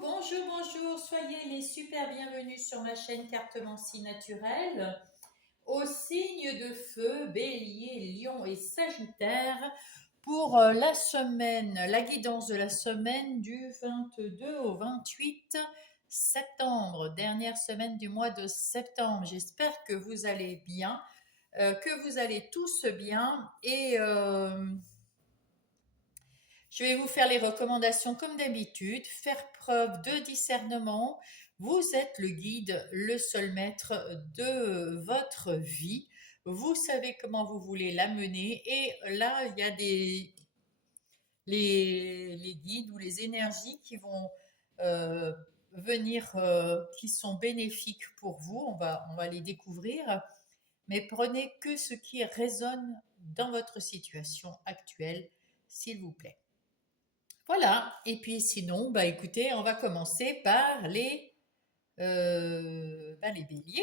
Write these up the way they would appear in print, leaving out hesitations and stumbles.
Bonjour, bonjour, soyez les super bienvenus sur ma chaîne Cartomancie naturelle. Au signe de feu, Bélier, Lion et Sagittaire pour la semaine, la guidance de la semaine du 22 au 28 septembre, dernière semaine du mois de septembre. J'espère que vous allez bien, que vous allez tous bien et je vais vous faire les recommandations comme d'habitude, faire preuve de discernement. Vous êtes le guide, le seul maître de votre vie. Vous savez comment vous voulez la mener et là, il y a les guides ou les énergies qui vont euh, venir, qui sont bénéfiques pour vous. On va les découvrir, mais prenez que ce qui résonne dans votre situation actuelle, s'il vous plaît. Voilà, et puis sinon, bah écoutez, on va commencer par les béliers.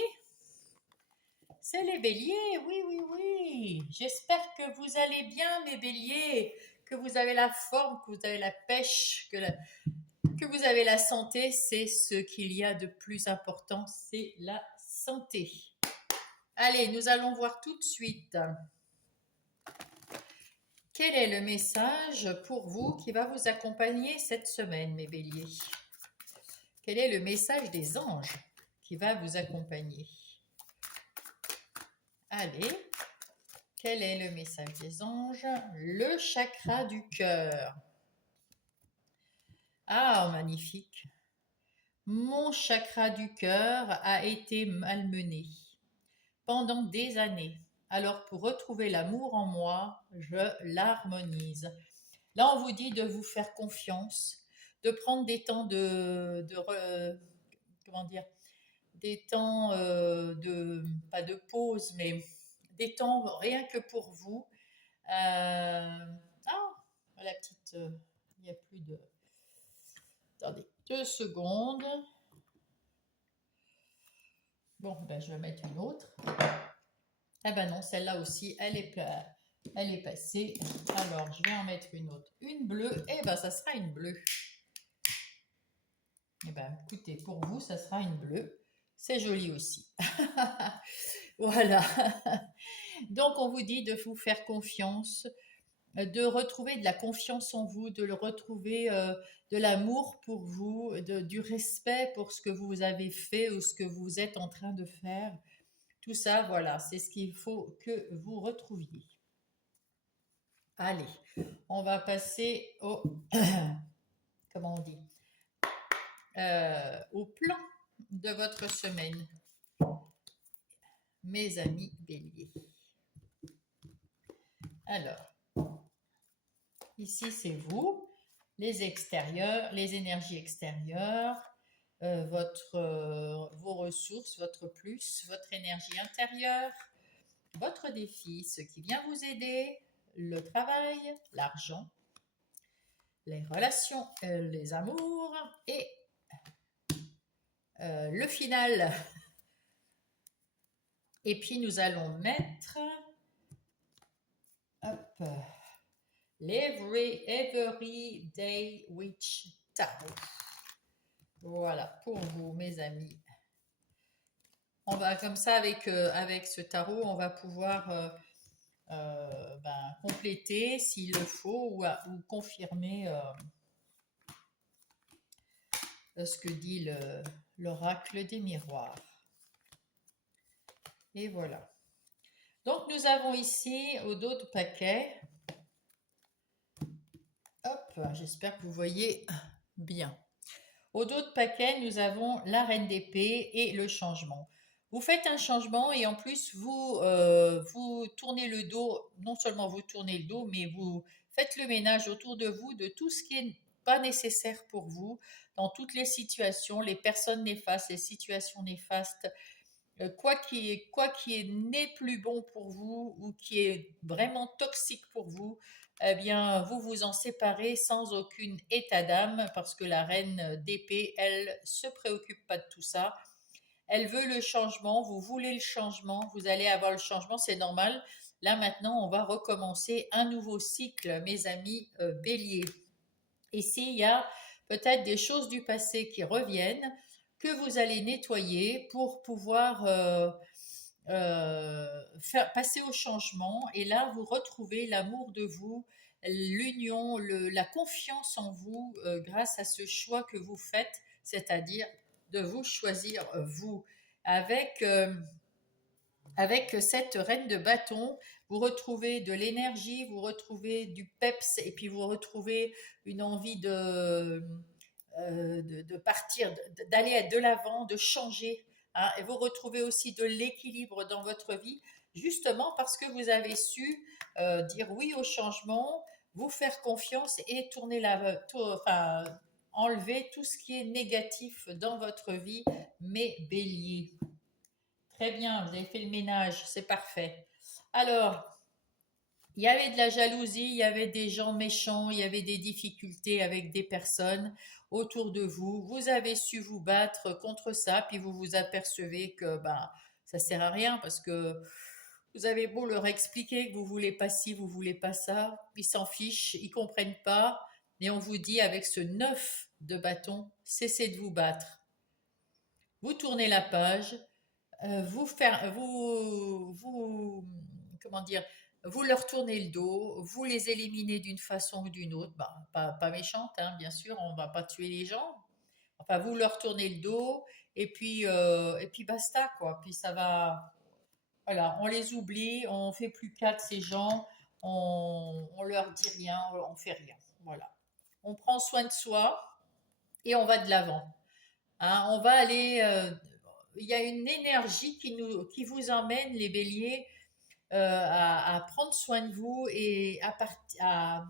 C'est les béliers, oui, oui, oui. J'espère que vous allez bien, mes béliers, que vous avez la forme, que vous avez la pêche, que vous avez la santé. C'est ce qu'il y a de plus important, c'est la santé. Allez, nous allons voir tout de suite. Quel est le message pour vous qui va vous accompagner cette semaine, mes béliers? Quel est le message des anges qui va vous accompagner? Allez, quel est le message des anges? Le chakra du cœur. Ah, magnifique. Mon chakra du cœur a été malmené pendant des années. Alors pour retrouver l'amour en moi, je l'harmonise. Là, on vous dit de vous faire confiance, de prendre des temps comment dire, des temps pas de pause, mais des temps rien que pour vous. La petite, il n'y a plus de. Attendez, 2 secondes. Bon, ben, je vais mettre une autre. Ah ben non, celle-là aussi, elle est passée. Alors, je vais en mettre une autre. Une bleue, et ben ça sera une bleue. Eh ben, écoutez, pour vous, ça sera une bleue. C'est joli aussi. Voilà. Donc, on vous dit de vous faire confiance, de retrouver de la confiance en vous, de le retrouver de l'amour pour vous, du respect pour ce que vous avez fait ou ce que vous êtes en train de faire. Tout ça, voilà, c'est ce qu'il faut que vous retrouviez. Allez, on va passer au comment on dit au plan de votre semaine, mes amis béliers. Alors, ici c'est vous, les extérieurs, les énergies extérieures, vos ressources, votre plus, votre énergie intérieure, votre défi, ce qui vient vous aider, le travail, l'argent, les relations, les amours et le final. Et puis nous allons mettre hop, l'Everyday Witch Tarot. Voilà, pour vous, mes amis. On va comme ça, avec ce tarot, on va pouvoir compléter s'il le faut ou confirmer ce que dit l'oracle des miroirs. Et voilà. Donc nous avons ici au dos de paquet, hop, j'espère que vous voyez bien. Au dos de paquet, nous avons la reine d'épée et le changement. Vous faites un changement et en plus, vous tournez le dos, non seulement vous tournez le dos, mais vous faites le ménage autour de vous de tout ce qui n'est pas nécessaire pour vous, dans toutes les situations, les personnes néfastes, les situations néfastes, quoi qui n'est plus bon pour vous ou qui est vraiment toxique pour vous, eh bien, vous vous en séparez sans aucun état d'âme parce que la reine d'épée, elle se préoccupe pas de tout ça. Elle veut le changement, vous voulez le changement, vous allez avoir le changement, c'est normal. Là maintenant, on va recommencer un nouveau cycle, mes amis béliers. Ici, il y a peut-être des choses du passé qui reviennent, que vous allez nettoyer pour pouvoir faire passer au changement. Et là, vous retrouvez l'amour de vous, l'union, la confiance en vous grâce à ce choix que vous faites, c'est-à-dire de vous choisir vous. Avec, avec cette reine de bâton, vous retrouvez de l'énergie, vous retrouvez du peps et puis vous retrouvez une envie de partir, d'aller de l'avant, de changer. Hein, et vous retrouvez aussi de l'équilibre dans votre vie, justement parce que vous avez su dire oui au changement, vous faire confiance et enfin, enlever tout ce qui est négatif dans votre vie, mes béliers. Très bien, vous avez fait le ménage, c'est parfait. Alors, il y avait de la jalousie, il y avait des gens méchants, il y avait des difficultés avec des personnes autour de vous. Vous avez su vous battre contre ça, puis vous vous apercevez que ben, ça sert à rien parce que vous avez beau leur expliquer que vous voulez pas ci, vous voulez pas ça, ils s'en fichent, ils comprennent pas. Et on vous dit avec ce 9 de bâton, cessez de vous battre. Vous tournez la page, comment dire, vous leur tournez le dos, vous les éliminez d'une façon ou d'une autre, bah, pas méchante, hein, bien sûr, on va pas tuer les gens. Enfin, vous leur tournez le dos et puis basta quoi. Puis ça va, voilà, on les oublie, on fait plus cas de ces gens, on leur dit rien, on fait rien, voilà. On prend soin de soi et on va de l'avant. Hein, on va aller. Il y a une énergie qui vous emmène, les béliers, à prendre soin de vous et à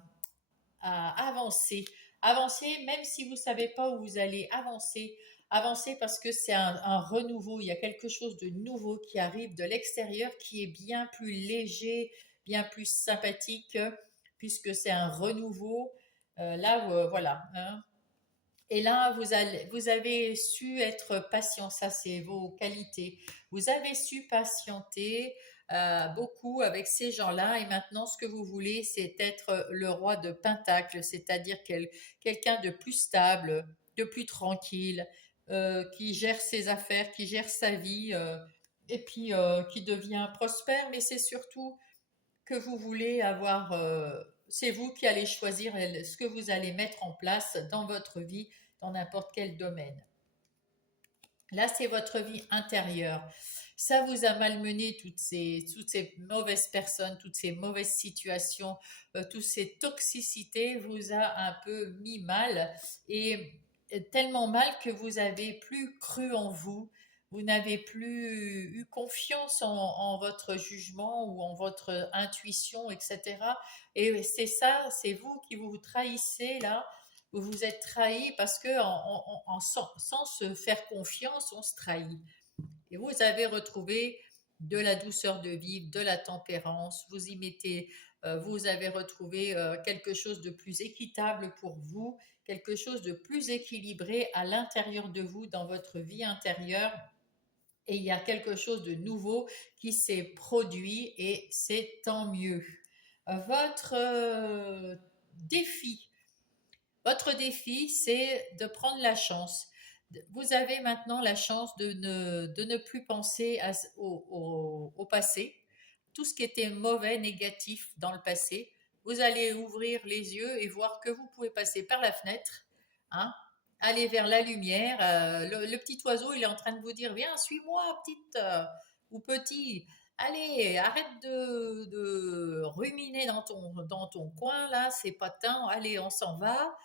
avancer. Avancer, même si vous ne savez pas où vous allez avancer. Avancer parce que c'est un renouveau. Il y a quelque chose de nouveau qui arrive de l'extérieur qui est bien plus léger, bien plus sympathique, puisque c'est un renouveau. Là, voilà. Hein. Et là, vous avez su être patient, ça c'est vos qualités. Vous avez su patienter beaucoup avec ces gens-là et maintenant ce que vous voulez, c'est être le roi de Pentacle, c'est-à-dire quelqu'un de plus stable, de plus tranquille, qui gère ses affaires, qui gère sa vie et puis qui devient prospère, mais c'est surtout que vous voulez avoir, c'est vous qui allez choisir ce que vous allez mettre en place dans votre vie, dans n'importe quel domaine. Là, c'est votre vie intérieure. Ça vous a malmené toutes ces mauvaises personnes, toutes ces mauvaises situations, toutes ces toxicités vous a un peu mis mal et tellement mal que vous avez plus cru en vous, vous n'avez plus eu confiance en votre jugement ou en votre intuition, etc. Et c'est ça, c'est vous qui vous trahissez là, vous vous êtes trahi parce que sans se faire confiance, on se trahit. Et vous avez retrouvé de la douceur de vivre, de la tempérance, vous y mettez, vous avez retrouvé quelque chose de plus équitable pour vous, quelque chose de plus équilibré à l'intérieur de vous, dans votre vie intérieure. Et il y a quelque chose de nouveau qui s'est produit et c'est tant mieux. Votre défi, votre défi, c'est de prendre la chance. Vous avez maintenant la chance de ne plus penser au passé, tout ce qui était mauvais, négatif dans le passé. Vous allez ouvrir les yeux et voir que vous pouvez passer par la fenêtre, hein, aller vers la lumière. Le petit oiseau, il est en train de vous dire, viens, suis-moi, petite ou petit. Allez, arrête de ruminer dans ton coin, là, c'est pas temps. Allez, on s'en va.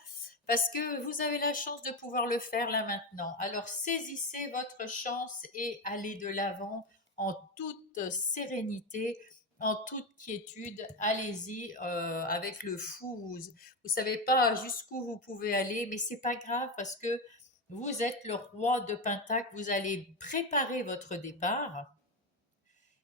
Parce que vous avez la chance de pouvoir le faire là maintenant. Alors saisissez votre chance et allez de l'avant en toute sérénité, en toute quiétude. Allez-y avec le fou. Vous savez pas jusqu'où vous pouvez aller, mais c'est pas grave parce que vous êtes le roi de Pentacle. Vous allez préparer votre départ.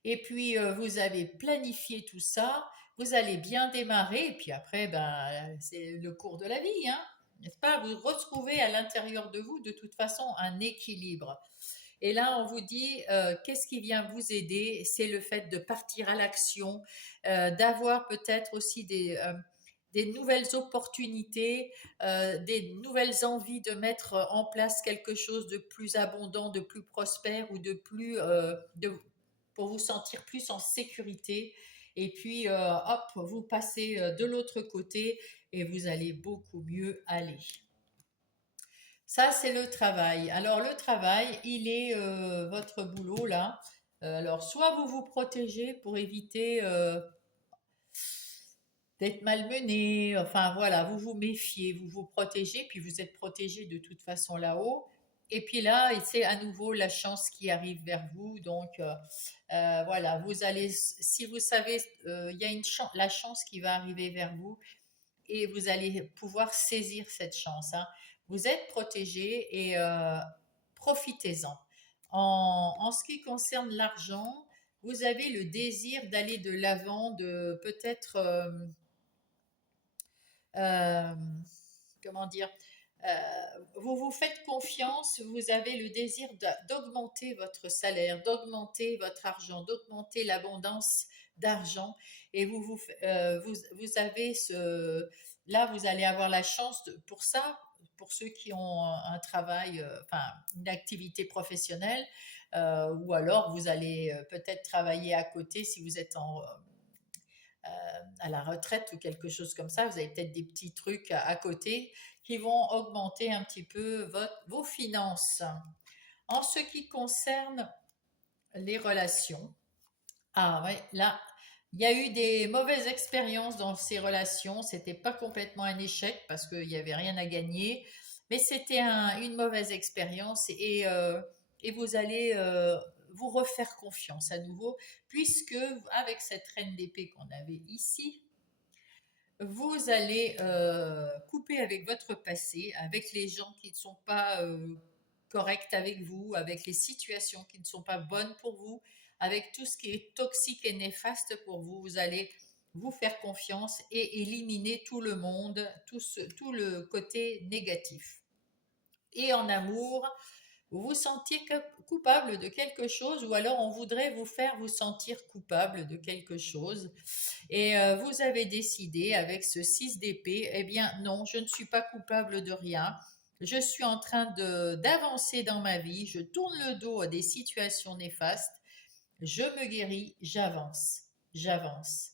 Et puis, vous avez planifié tout ça, vous allez bien démarrer, et puis après, ben, c'est le cours de la vie, hein, n'est-ce pas? Vous retrouvez à l'intérieur de vous, de toute façon, un équilibre. Et là, on vous dit, qu'est-ce qui vient vous aider? C'est le fait de partir à l'action, d'avoir peut-être aussi des nouvelles opportunités, des nouvelles envies de mettre en place quelque chose de plus abondant, de plus prospère ou de plus, pour vous sentir plus en sécurité. Et puis, hop, vous passez de l'autre côté et vous allez beaucoup mieux aller. Ça, c'est le travail. Alors, le travail, il est votre boulot là. Alors, soit vous vous protégez pour éviter d'être malmené, enfin voilà, vous vous méfiez, vous vous protégez, puis vous êtes protégé de toute façon là-haut. Et puis là, c'est à nouveau la chance qui arrive vers vous. Donc voilà, vous allez, si vous savez, il y a la chance qui va arriver vers vous et vous allez pouvoir saisir cette chance, hein. Vous êtes protégé et profitez-en. En ce qui concerne l'argent, vous avez le désir d'aller de l'avant, de peut-être euh, comment dire, vous vous faites confiance, vous avez le désir d'augmenter votre salaire, d'augmenter votre argent, d'augmenter l'abondance d'argent, et vous avez là, vous allez avoir la chance pour ça, pour ceux qui ont un travail, enfin une activité professionnelle, ou alors vous allez peut-être travailler à côté si vous êtes à la retraite ou quelque chose comme ça, vous avez peut-être des petits trucs à côté qui vont augmenter un petit peu vos finances. En ce qui concerne les relations, ah ouais, là, il y a eu des mauvaises expériences dans ces relations. C'était pas complètement un échec parce qu'il n'y avait rien à gagner, mais c'était une mauvaise expérience et vous allez vous refaire confiance à nouveau, puisque avec cette reine d'épée qu'on avait ici, vous allez couper avec votre passé, avec les gens qui ne sont pas corrects avec vous, avec les situations qui ne sont pas bonnes pour vous, avec tout ce qui est toxique et néfaste pour vous. Vous allez vous faire confiance et éliminer tout le monde, tout le côté négatif. Et en amour, vous vous sentiez coupable de quelque chose ou alors on voudrait vous faire vous sentir coupable de quelque chose et vous avez décidé avec ce 6 d'épée, eh bien non, je ne suis pas coupable de rien. Je suis en train d'avancer dans ma vie, je tourne le dos à des situations néfastes, je me guéris, j'avance, j'avance.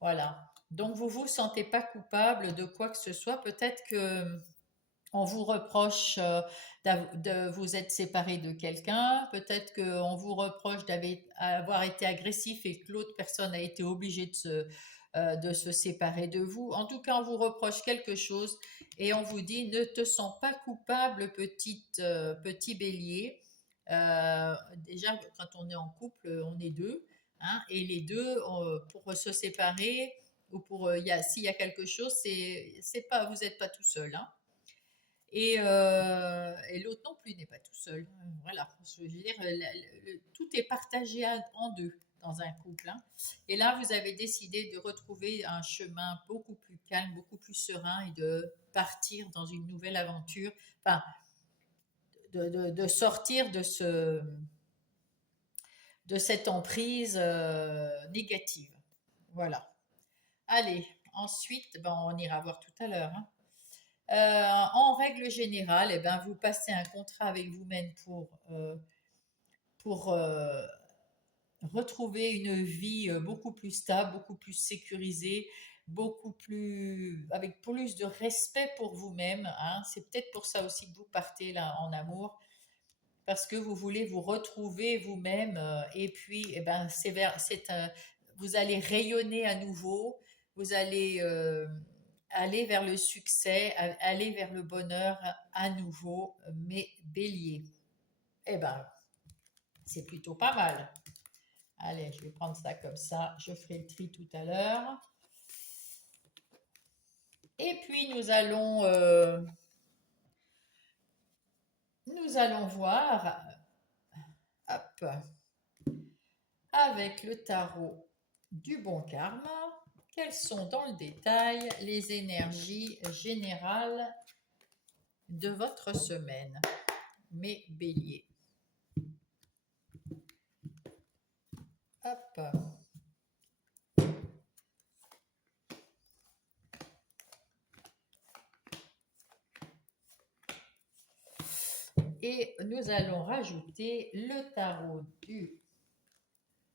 Voilà. Donc vous vous sentez pas coupable de quoi que ce soit. Peut-être que on vous reproche de vous être séparé de quelqu'un, peut-être qu'on vous reproche d'avoir été agressif et que l'autre personne a été obligée de se séparer de vous. En tout cas, on vous reproche quelque chose et on vous dit ne te sens pas coupable, petit bélier. Déjà, quand on est en couple, on est deux, hein, et les deux, pour se séparer ou pour s'il y a quelque chose, c'est pas, vous n'êtes pas tout seul, hein. Et l'autre non plus n'est pas tout seul. Voilà, je veux dire, tout est partagé en deux dans un couple, hein. Et là, vous avez décidé de retrouver un chemin beaucoup plus calme, beaucoup plus serein et de partir dans une nouvelle aventure, enfin, de sortir de cette emprise négative. Voilà. Allez, ensuite, ben, on ira voir tout à l'heure, hein. En règle générale, eh ben, vous passez un contrat avec vous-même pour retrouver une vie beaucoup plus stable, beaucoup plus sécurisée, beaucoup plus avec plus de respect pour vous-même, hein. C'est peut-être pour ça aussi que vous partez là en amour, parce que vous voulez vous retrouver vous-même et puis eh ben, vous allez rayonner à nouveau, vous allez aller vers le succès, aller vers le bonheur à nouveau, mais bélier. Eh ben, c'est plutôt pas mal. Allez, je vais prendre ça comme ça, je ferai le tri tout à l'heure. Et puis nous allons voir, hop, avec le tarot du bon karma, quelles sont dans le détail les énergies générales de votre semaine, mes béliers. Hop. Et nous allons rajouter le tarot du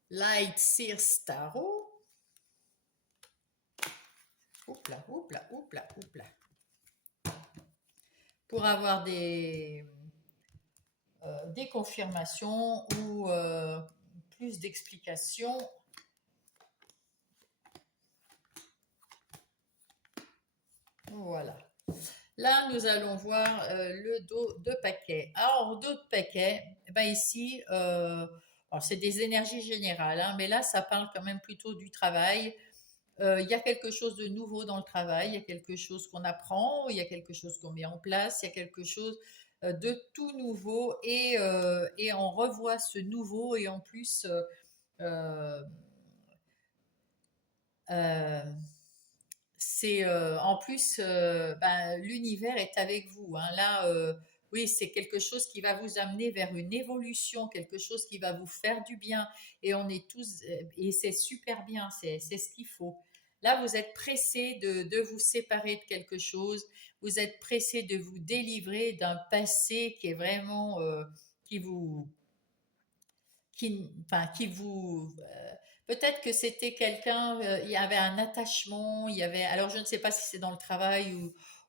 Light Sears Tarot. Oups là, oups là, oups là, oups là. Pour avoir des confirmations ou plus d'explications. Voilà. Là, nous allons voir le dos de paquet. Alors, dos de paquet, eh ben ici, c'est des énergies générales, hein, mais là, ça parle quand même plutôt du travail. Il y a quelque chose de nouveau dans le travail, il y a quelque chose qu'on apprend, il y a quelque chose qu'on met en place, il y a quelque chose de tout nouveau et on revoit ce nouveau et en plus, euh, euh, c'est en plus, l'univers est avec vous, hein. Là, oui, c'est quelque chose qui va vous amener vers une évolution, quelque chose qui va vous faire du bien. Et on est tous, et c'est super bien, c'est ce qu'il faut. Là, vous êtes pressé de vous séparer de quelque chose, vous êtes pressé de vous délivrer d'un passé qui est vraiment, qui vous, qui vous, peut-être que c'était quelqu'un, il y avait un attachement, il y avait, alors je ne sais pas si c'est dans le travail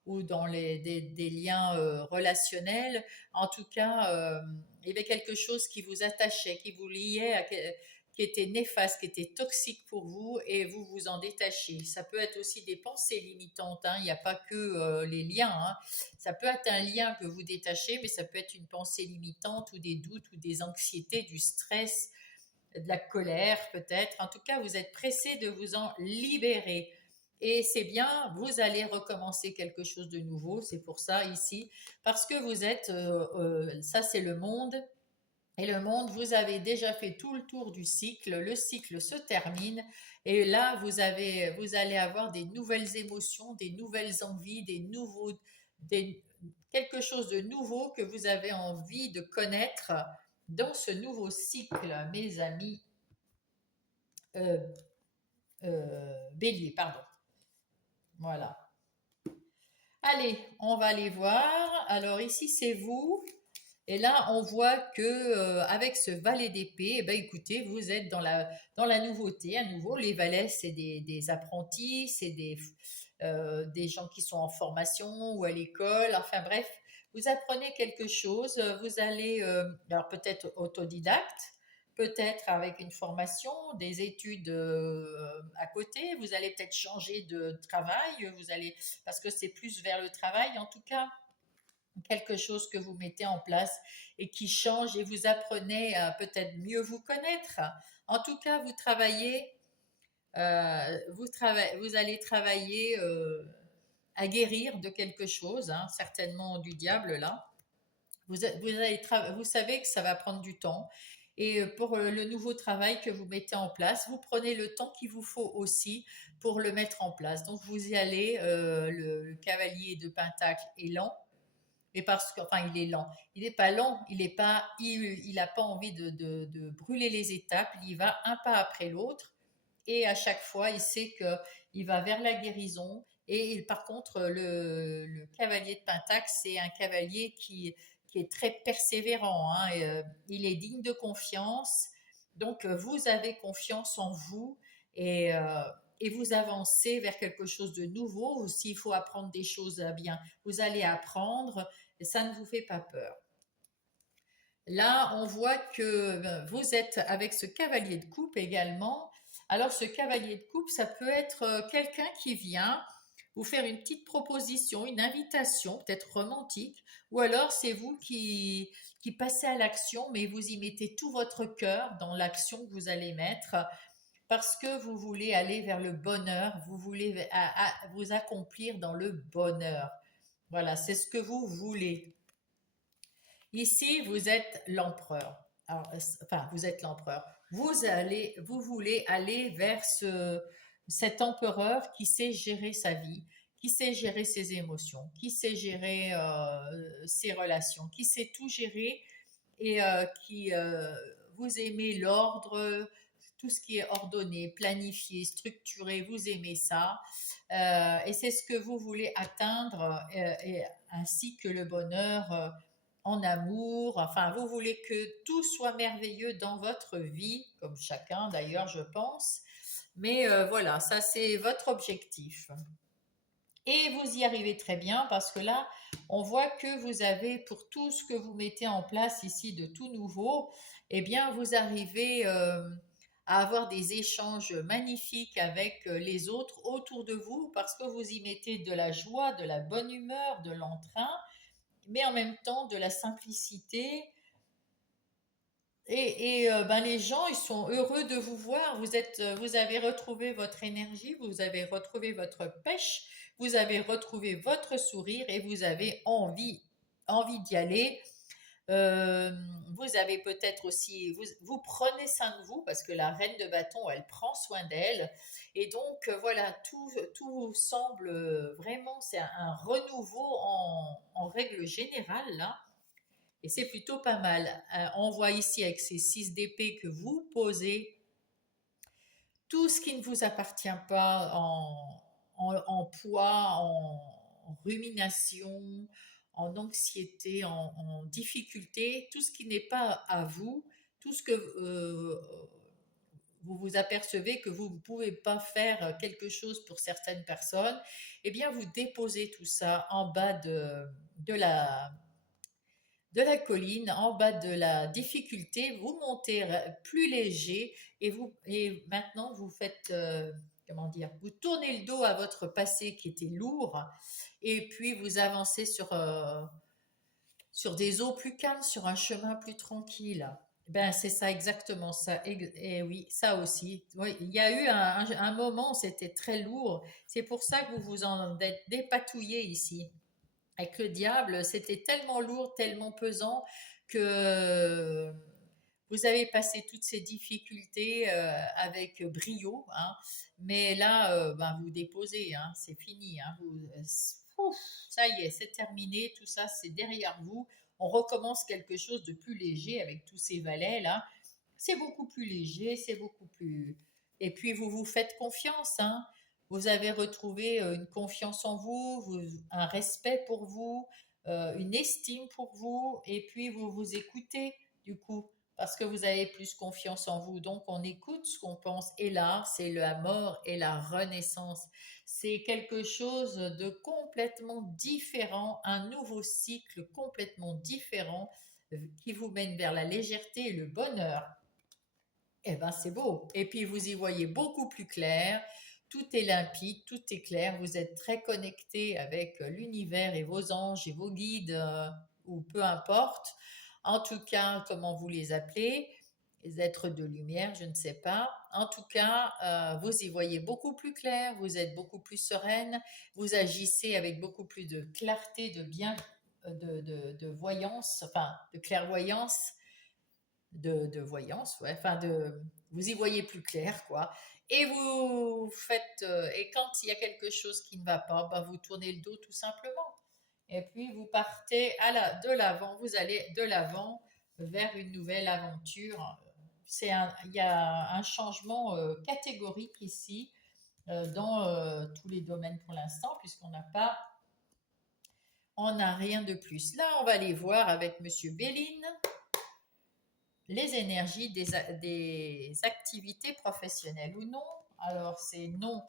ou dans des liens relationnels. En tout cas, il y avait quelque chose qui vous attachait, qui vous liait, qui était néfaste, qui était toxique pour vous, et vous vous en détachez. Ça peut être aussi des pensées limitantes, hein. Il n'y a pas que les liens, hein. Ça peut être un lien que vous détachez, mais ça peut être une pensée limitante ou des doutes ou des anxiétés, du stress, de la colère peut-être. En tout cas, vous êtes pressé de vous en libérer. Et c'est bien, vous allez recommencer quelque chose de nouveau. C'est pour ça ici, parce que vous êtes, ça c'est le monde. Et le monde, vous avez déjà fait tout le tour du cycle. Le cycle se termine. Et là, vous allez avoir des nouvelles émotions, des nouvelles envies, des, quelque chose de nouveau que vous avez envie de connaître dans ce nouveau cycle, mes amis euh, bélier, pardon. Voilà. Allez, on va aller voir. Alors ici, c'est vous. Et là, on voit que avec ce valet d'épée, eh ben, écoutez, vous êtes dans la nouveauté. À nouveau, les valets, c'est des apprentis, c'est des gens qui sont en formation ou à l'école. Enfin bref, vous apprenez quelque chose. Vous allez, alors peut-être autodidacte, peut-être avec une formation, des études à côté. Vous allez peut-être changer de travail. Vous allez, parce que c'est plus vers le travail. En tout cas, quelque chose que vous mettez en place et qui change et vous apprenez à peut-être mieux vous connaître. En tout cas, vous allez travailler à guérir de quelque chose, hein, certainement du diable là. Vous savez que ça va prendre du temps. Et pour le nouveau travail que vous mettez en place, vous prenez le temps qu'il vous faut aussi pour le mettre en place. Donc vous y allez, le cavalier de Pentacle est lent, mais parce que, enfin, il est lent. Il n'est pas lent, il n'a pas envie de brûler les étapes. Il y va un pas après l'autre. Et à chaque fois, il sait qu'il va vers la guérison. Et par contre, le cavalier de Pentacle, c'est un cavalier qui est très persévérant, hein. Et, il est digne de confiance. Donc, vous avez confiance en vous et vous avancez vers quelque chose de nouveau. S'il faut apprendre des choses, bien, vous allez apprendre et ça ne vous fait pas peur. Là, on voit que vous êtes avec ce cavalier de coupe également. Alors, ce cavalier de coupe, ça peut être quelqu'un qui vient vous faire une petite proposition, une invitation, peut-être romantique, ou alors c'est vous qui passez à l'action, mais vous y mettez tout votre cœur dans l'action que vous allez mettre, parce que vous voulez aller vers le bonheur, vous voulez vous accomplir dans le bonheur. Voilà, c'est ce que vous voulez. Ici, vous êtes l'empereur. Alors, enfin, vous êtes l'empereur. Vous voulez aller vers cet empereur qui sait gérer sa vie, qui sait gérer ses émotions, qui sait gérer ses relations, qui sait tout gérer et qui vous aimez l'ordre, tout ce qui est ordonné, planifié, structuré, vous aimez ça. Et c'est ce que vous voulez atteindre, ainsi que le bonheur en amour, enfin, vous voulez que tout soit merveilleux dans votre vie, comme chacun d'ailleurs, je pense. Mais voilà, ça c'est votre objectif. Et vous y arrivez très bien parce que là, on voit que vous avez, pour tout ce que vous mettez en place ici de tout nouveau, eh bien, vous arrivez à avoir des échanges magnifiques avec les autres autour de vous parce que vous y mettez de la joie, de la bonne humeur, de l'entrain, mais en même temps de la simplicité. Ben, les gens, ils sont heureux de vous voir. Vous avez retrouvé votre énergie, vous avez retrouvé votre pêche, vous avez retrouvé votre sourire et vous avez envie d'y aller. Euh, vous avez peut-être aussi, vous prenez soin de vous parce que la reine de bâton, elle prend soin d'elle. Et donc, voilà, tout semble vraiment, c'est un renouveau en règle générale, là. Et c'est plutôt pas mal. On voit ici avec ces 6 d'épée que vous posez tout ce qui ne vous appartient pas en poids, en rumination, en anxiété, en difficulté, tout ce qui n'est pas à vous, tout ce que vous vous apercevez que vous ne pouvez pas faire quelque chose pour certaines personnes, eh bien vous déposez tout ça en bas de la colline, en bas de la difficulté, vous montez plus léger et maintenant vous faites, comment dire, vous tournez le dos à votre passé qui était lourd et puis vous avancez sur des eaux plus calmes, sur un chemin plus tranquille. Ben, c'est ça, exactement ça. Et oui, ça aussi. Oui, il y a eu un moment où c'était très lourd. C'est pour ça que vous vous en êtes dépatouillé ici avec le diable, c'était tellement lourd, tellement pesant que vous avez passé toutes ces difficultés avec brio, hein. Mais là, ben, vous déposez, hein, c'est fini, hein. Ouf, ça y est, c'est terminé, tout ça, c'est derrière vous. On recommence quelque chose de plus léger avec tous ces valets là. C'est beaucoup plus léger, c'est beaucoup plus. Et puis vous vous faites confiance, hein. Vous avez retrouvé une confiance en vous, un respect pour vous, une estime pour vous, et puis vous vous écoutez du coup, parce que vous avez plus confiance en vous. Donc on écoute ce qu'on pense. Et là, c'est la mort et la renaissance. C'est quelque chose de complètement différent, un nouveau cycle complètement différent qui vous mène vers la légèreté et le bonheur. Eh ben, c'est beau. Et puis, vous y voyez beaucoup plus clair. Tout est limpide, tout est clair. Vous êtes très connecté avec l'univers et vos anges et vos guides, ou peu importe. En tout cas, comment vous les appelez, les êtres de lumière, je ne sais pas. En tout cas, vous y voyez beaucoup plus clair. Vous êtes beaucoup plus sereine. Vous agissez avec beaucoup plus de clarté, de voyance, enfin, de clairvoyance de voyance, ouais, enfin vous y voyez plus clair, quoi. Et vous faites, et quand il y a quelque chose qui ne va pas, ben vous tournez le dos tout simplement. Et puis vous partez de l'avant, vous allez de l'avant vers une nouvelle aventure. Il y a un changement catégorique ici dans tous les domaines pour l'instant, puisqu'on n'a pas, on n'a rien de plus. Là, on va aller voir avec Monsieur Béline les énergies des activités professionnelles ou non. Alors, c'est non,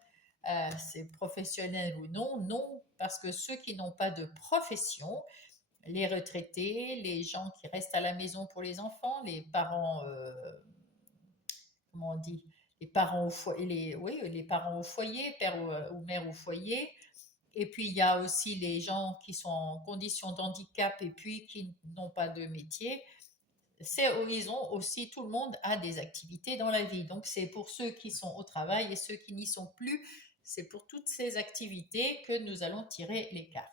c'est professionnel ou non. Non, parce que ceux qui n'ont pas de profession, les retraités, les gens qui restent à la maison pour les enfants, les parents, comment on dit, les parents au foyer, oui, les parents au foyer, père ou mère au foyer. Et puis, il y a aussi les gens qui sont en condition de handicap et puis qui n'ont pas de métier. C'est horizon aussi, tout le monde a des activités dans la vie. Donc c'est pour ceux qui sont au travail et ceux qui n'y sont plus, c'est pour toutes ces activités que nous allons tirer les cartes.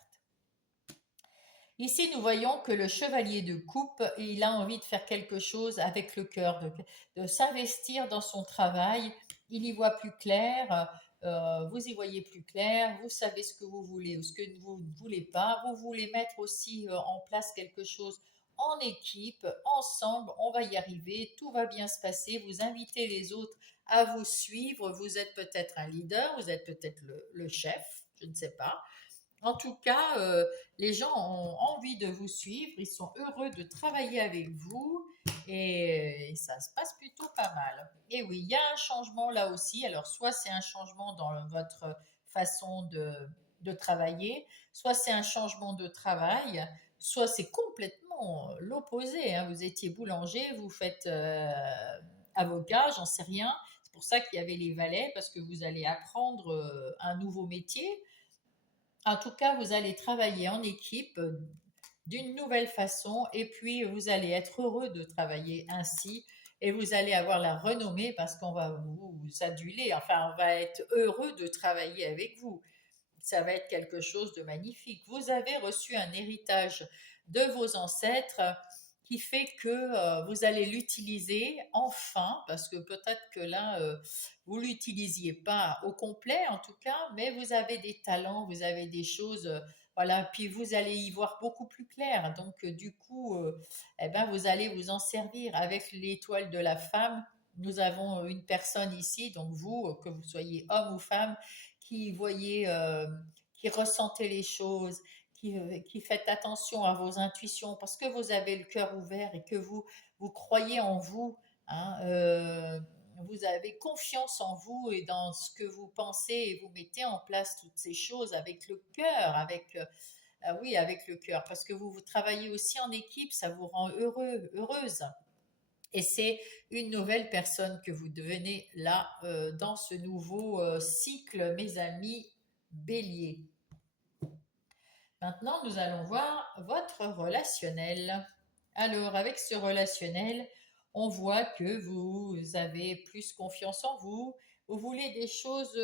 Ici, nous voyons que le chevalier de coupe, il a envie de faire quelque chose avec le cœur, de s'investir dans son travail. Il y voit plus clair, vous y voyez plus clair, vous savez ce que vous voulez ou ce que vous ne voulez pas. Vous voulez mettre aussi en place quelque chose en équipe, ensemble, on va y arriver, tout va bien se passer. Vous invitez les autres à vous suivre. Vous êtes peut-être un leader, vous êtes peut-être le chef, je ne sais pas. En tout cas, les gens ont envie de vous suivre, ils sont heureux de travailler avec vous et ça se passe plutôt pas mal. Et oui, il y a un changement là aussi. Alors, soit c'est un changement dans votre façon de travailler, soit c'est un changement de travail, soit c'est complètement l'opposé, hein. Vous étiez boulanger, vous faites avocat, j'en sais rien. C'est pour ça qu'il y avait les valets, parce que vous allez apprendre un nouveau métier. En tout cas, vous allez travailler en équipe d'une nouvelle façon et puis vous allez être heureux de travailler ainsi et vous allez avoir la renommée parce qu'on va vous aduler, enfin on va être heureux de travailler avec vous. Ça va être quelque chose de magnifique. Vous avez reçu un héritage de vos ancêtres qui fait que vous allez l'utiliser enfin, parce que peut-être que là, vous ne l'utilisiez pas au complet en tout cas, mais vous avez des talents, vous avez des choses, voilà, puis vous allez y voir beaucoup plus clair. Donc, du coup, eh ben, vous allez vous en servir. Avec l'étoile de la femme, nous avons une personne ici, donc vous, que vous soyez homme ou femme, qui voyez, qui ressentez les choses, qui faites attention à vos intuitions parce que vous avez le cœur ouvert et que vous croyez en vous, hein, vous avez confiance en vous et dans ce que vous pensez et vous mettez en place toutes ces choses avec le cœur, avec ah oui, avec le cœur, parce que vous travaillez aussi en équipe, ça vous rend heureux, heureuse. Et c'est une nouvelle personne que vous devenez là dans ce nouveau cycle, mes amis bélier. Maintenant, nous allons voir votre relationnel. Alors, avec ce relationnel, on voit que vous avez plus confiance en vous, vous voulez des choses,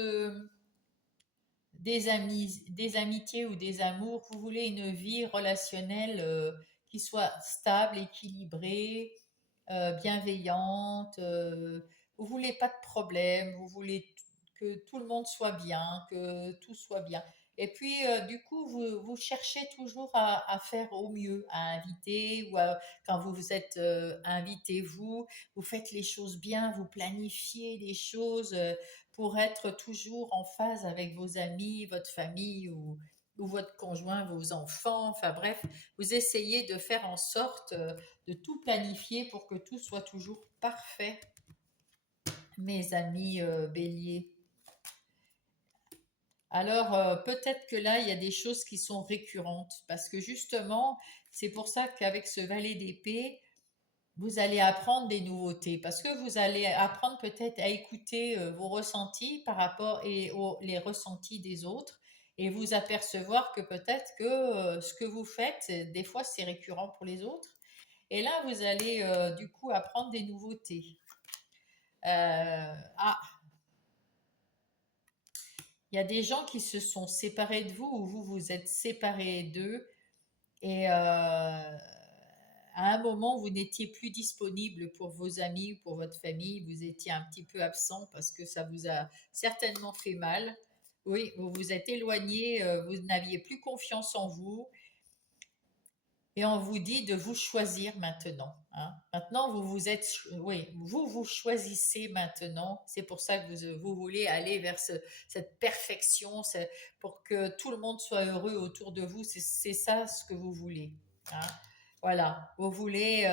des amis, des amitiés ou des amours, vous voulez une vie relationnelle qui soit stable, équilibrée, bienveillante, vous voulez pas de problème, vous voulez que tout le monde soit bien, que tout soit bien. Et puis, du coup, vous cherchez toujours à faire au mieux, à inviter, quand vous vous êtes invité, vous faites les choses bien, vous planifiez les choses pour être toujours en phase avec vos amis, votre famille ou votre conjoint, vos enfants, enfin bref, vous essayez de faire en sorte de tout planifier pour que tout soit toujours parfait, mes amis béliers. Alors, peut-être que là, il y a des choses qui sont récurrentes, parce que justement, c'est pour ça qu'avec ce valet d'épée, vous allez apprendre des nouveautés, parce que vous allez apprendre peut-être à écouter vos ressentis par rapport les ressentis des autres, et vous apercevoir que peut-être que ce que vous faites, des fois, c'est récurrent pour les autres. Et là, vous allez du coup apprendre des nouveautés. Ah, il y a des gens qui se sont séparés de vous ou vous vous êtes séparés d'eux et à un moment vous n'étiez plus disponible pour vos amis ou pour votre famille, vous étiez un petit peu absent parce que ça vous a certainement fait mal. Oui, vous vous êtes éloigné, vous n'aviez plus confiance en vous et on vous dit de vous choisir maintenant, hein. Maintenant, oui, vous choisissez maintenant. C'est pour ça que vous voulez aller vers cette perfection, pour que tout le monde soit heureux autour de vous. C'est ça ce que vous voulez, hein. Voilà, vous voulez,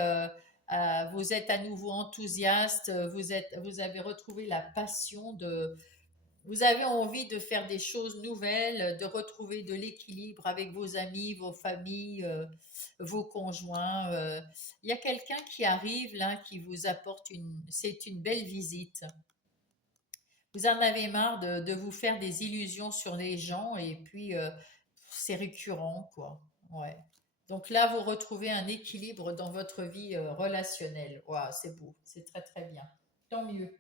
vous êtes à nouveau enthousiaste, vous avez retrouvé la passion vous avez envie de faire des choses nouvelles, de retrouver de l'équilibre avec vos amis, vos familles, vos conjoints. Il y a quelqu'un qui arrive là, qui vous apporte c'est une belle visite. Vous en avez marre de vous faire des illusions sur les gens et puis c'est récurrent, quoi. Ouais. Donc là, vous retrouvez un équilibre dans votre vie relationnelle. Waouh, c'est beau, c'est très très bien. Tant mieux.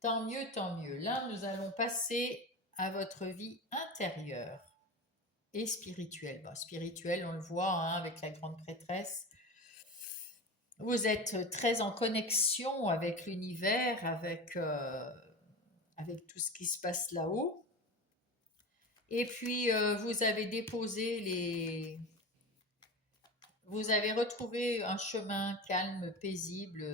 Tant mieux, tant mieux. Là, nous allons passer à votre vie intérieure et spirituelle. Bon, spirituelle, on le voit hein, avec la grande prêtresse. Vous êtes très en connexion avec l'univers, avec tout ce qui se passe là-haut. Et puis, vous avez déposé Vous avez retrouvé un chemin calme, paisible,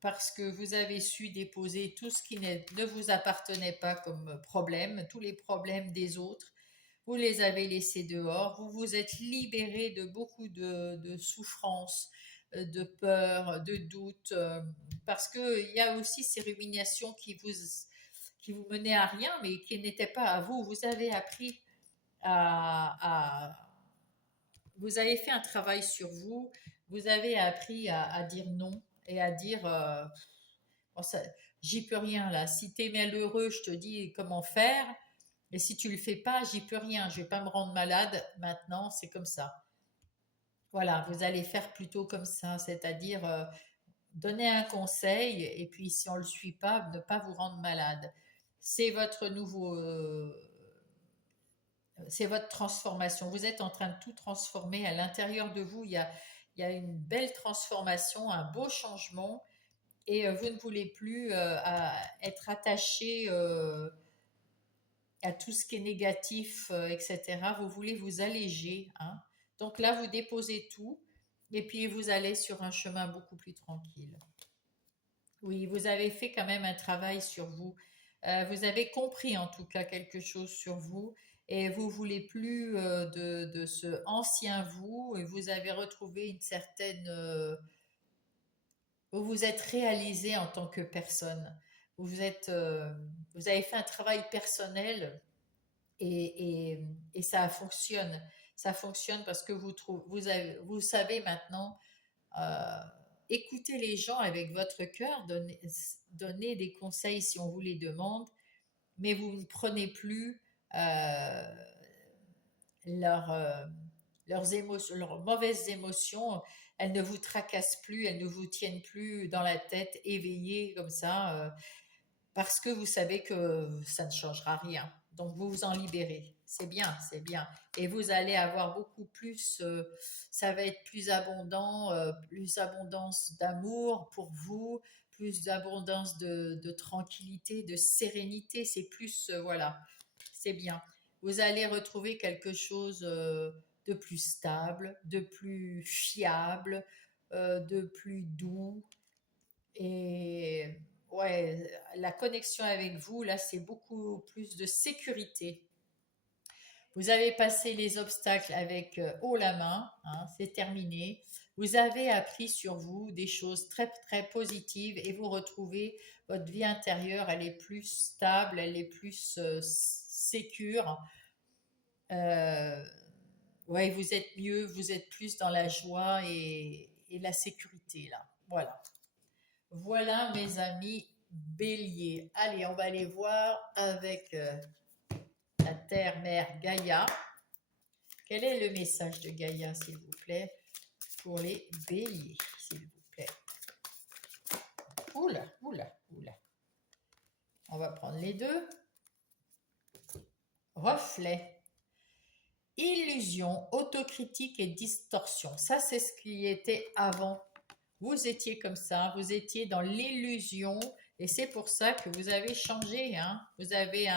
parce que vous avez su déposer tout ce qui ne vous appartenait pas comme problème, tous les problèmes des autres. vous les avez laissés dehors, vous vous êtes libéré de beaucoup de souffrances, de peur, de doutes, parce qu'il y a aussi ces ruminations qui vous menaient à rien, mais qui n'étaient pas à vous. Vous avez appris à vous avez fait un travail sur vous, vous avez appris à dire non et à dire bon, j'y peux rien là. Si tu es malheureux, je te dis comment faire. Et si tu le fais pas, j'y peux rien. Je vais pas me rendre malade maintenant, c'est comme ça. Voilà, vous allez faire plutôt comme ça, c'est-à-dire donner un conseil et puis si on le suit pas, ne pas vous rendre malade. C'est votre nouveau, c'est votre transformation. Vous êtes en train de tout transformer à l'intérieur de vous. Il y a une belle transformation, un beau changement et vous ne voulez plus être attaché à tout ce qui est négatif, etc. Vous voulez vous alléger, hein. Donc là, vous déposez tout et puis vous allez sur un chemin beaucoup plus tranquille. Oui, vous avez fait quand même un travail sur vous. Vous avez compris en tout cas quelque chose sur vous et vous voulez plus de ce ancien vous et vous avez retrouvé une certaine... vous vous êtes réalisé en tant que personne. Vous avez fait un travail personnel et ça fonctionne. Ça fonctionne parce que vous savez maintenant euh, écouter les gens avec votre cœur, donner des conseils si on vous les demande, mais vous ne prenez plus euh, leurs, leurs émotions, leurs mauvaises émotions. Elles ne vous tracassent plus, elles ne vous tiennent plus dans la tête, éveillées comme ça. Parce que vous savez que ça ne changera rien. Donc vous vous en libérez. C'est bien, c'est bien. Et vous allez avoir beaucoup plus, ça va être plus abondant, plus abondance d'amour pour vous, plus d'abondance de tranquillité, de sérénité. C'est plus, voilà, c'est bien. Vous allez retrouver quelque chose de plus stable, de plus fiable, de plus doux, et ouais, la connexion avec vous, là, c'est beaucoup plus de sécurité. Vous avez passé les obstacles avec haut la main, hein, c'est terminé. Vous avez appris sur vous des choses très très positives et vous retrouvez votre vie intérieure, elle est plus stable, elle est plus sécure. Euh, ouais, vous êtes mieux, vous êtes plus dans la joie et la sécurité là. Voilà. Voilà mes amis béliers. Allez, on va aller voir avec la Terre-Mère Gaïa. Quel est le message de Gaïa, s'il vous plaît, pour les béliers, s'il vous plaît. Oula, oula, oula. On va prendre les deux. Reflet. Illusion, autocritique et distorsion. Ça, c'est ce qui était avant. Vous étiez comme ça, vous étiez dans l'illusion et c'est pour ça que vous avez changé, hein. Vous avez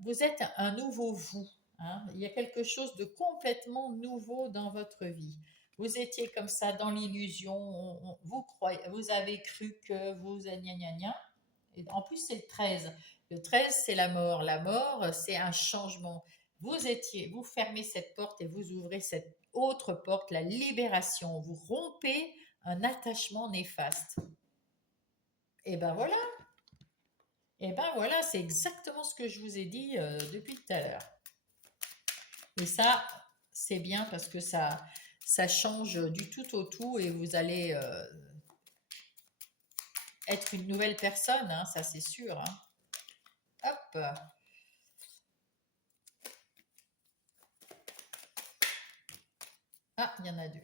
vous êtes un nouveau vous, hein. Il y a quelque chose de complètement nouveau dans votre vie. Vous étiez comme ça dans l'illusion, vous avez cru que vous, gna gna gna. Et en plus, c'est le 13. Le 13, c'est la mort. La mort, c'est un changement. Vous fermez cette porte et vous ouvrez cette autre porte, la libération. Vous rompez un attachement néfaste. Et ben voilà. Et ben voilà, c'est exactement ce que je vous ai dit depuis tout à l'heure. Et ça, c'est bien parce que ça change du tout au tout et vous allez être une nouvelle personne, hein, ça c'est sûr, hein. Hop. Ah, il y en a deux.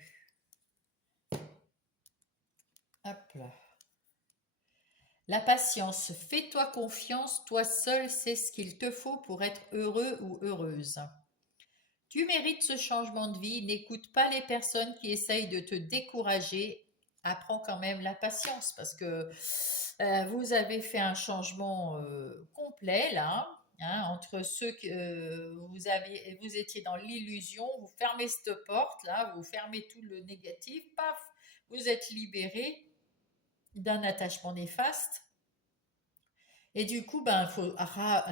Hop là. La patience. Fais-toi confiance, toi seul sais ce qu'il te faut pour être heureux ou heureuse. Tu mérites ce changement de vie, n'écoute pas les personnes qui essayent de te décourager. Apprends quand même la patience parce que vous avez fait un changement complet là, hein, entre ceux que vous étiez dans l'illusion, vous fermez cette porte là, vous fermez tout le négatif, paf, vous êtes libéré d'un attachement néfaste Et du coup, ben, il faut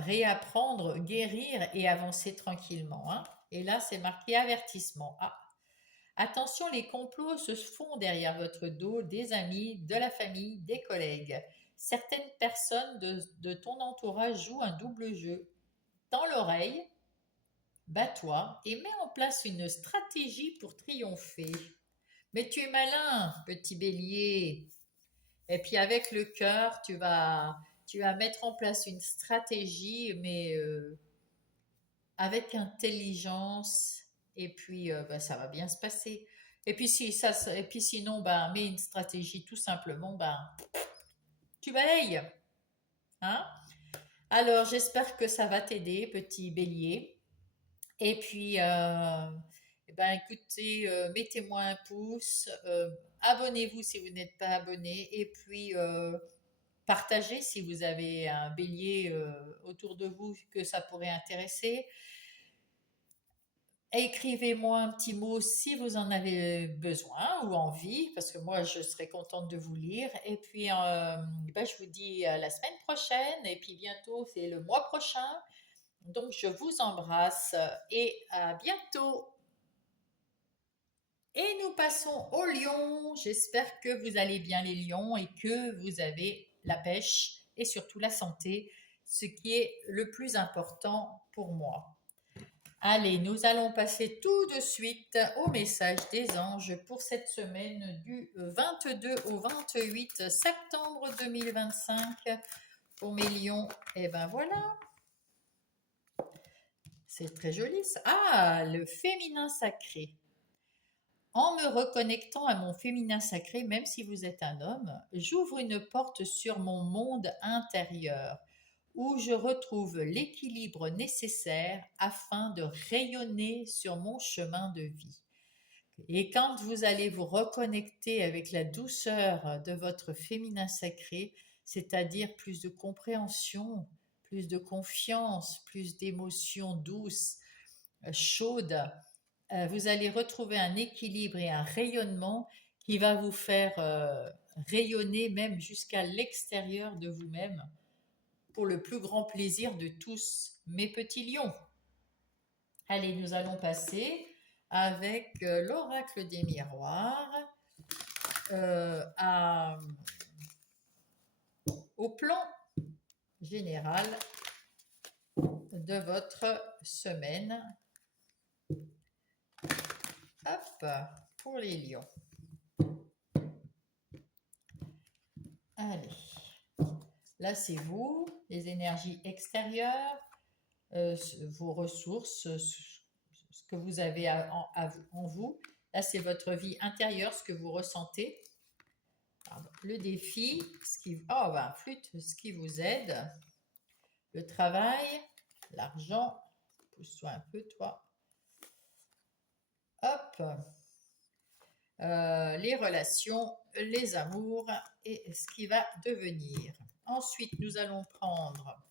réapprendre, guérir et avancer tranquillement, hein. Et là, c'est marqué avertissement. Ah, attention, les complots se font derrière votre dos, des amis, de la famille, des collègues. Certaines personnes de ton entourage jouent un double jeu. Dans l'oreille, bats-toi et mets en place une stratégie pour triompher. Mais tu es malin, petit bélier. Et puis avec le cœur, tu vas mettre en place une stratégie, mais avec intelligence. Et puis ben, ça va bien se passer. Et puis et puis sinon, ben, mets une stratégie tout simplement, ben, tu balayes, hein. Alors j'espère que ça va t'aider, petit bélier. Et puis, eh ben, écoutez, mettez-moi un pouce, abonnez-vous si vous n'êtes pas abonné, et puis partagez si vous avez un bélier autour de vous que ça pourrait intéresser. Écrivez-moi un petit mot si vous en avez besoin ou envie, parce que moi, je serais contente de vous lire. Et puis, ben, je vous dis à la semaine prochaine, et puis bientôt, c'est le mois prochain. Donc, je vous embrasse et à bientôt. Et nous passons aux lions. J'espère que vous allez bien les lions et que vous avez la pêche et surtout la santé, ce qui est le plus important pour moi. Allez, nous allons passer tout de suite au message des anges pour cette semaine du 22 au 28 septembre 2025 pour mes lions. Et ben voilà, c'est très joli ça. Ah, le féminin sacré. En me reconnectant à mon féminin sacré, même si vous êtes un homme, j'ouvre une porte sur mon monde intérieur où je retrouve l'équilibre nécessaire afin de rayonner sur mon chemin de vie. Et quand vous allez vous reconnecter avec la douceur de votre féminin sacré, c'est-à-dire plus de compréhension, plus de confiance, plus d'émotions douces, chaudes, vous allez retrouver un équilibre et un rayonnement qui va vous faire rayonner même jusqu'à l'extérieur de vous-même pour le plus grand plaisir de tous mes petits lions. Allez, nous allons passer avec l'oracle des miroirs au plan général de votre semaine. Hop, pour les lions. Allez, là c'est vous, les énergies extérieures, vos ressources, ce que vous avez en vous. Là c'est votre vie intérieure, ce que vous ressentez. Pardon. Le défi, flûte, ce qui vous aide. Le travail, l'argent, pousse-toi un peu toi. Hop, les relations, les amours et ce qui va devenir. Ensuite, nous allons prendre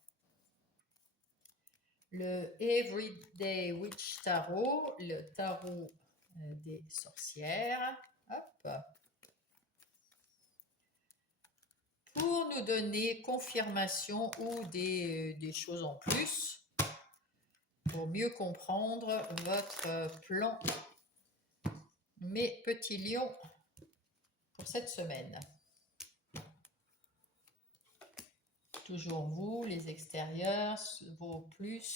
le Everyday Witch Tarot, le tarot des sorcières. Hop. Pour nous donner confirmation ou des choses en plus pour mieux comprendre votre plan, mes petits lions, pour cette semaine. Toujours vous, les extérieurs, vos plus,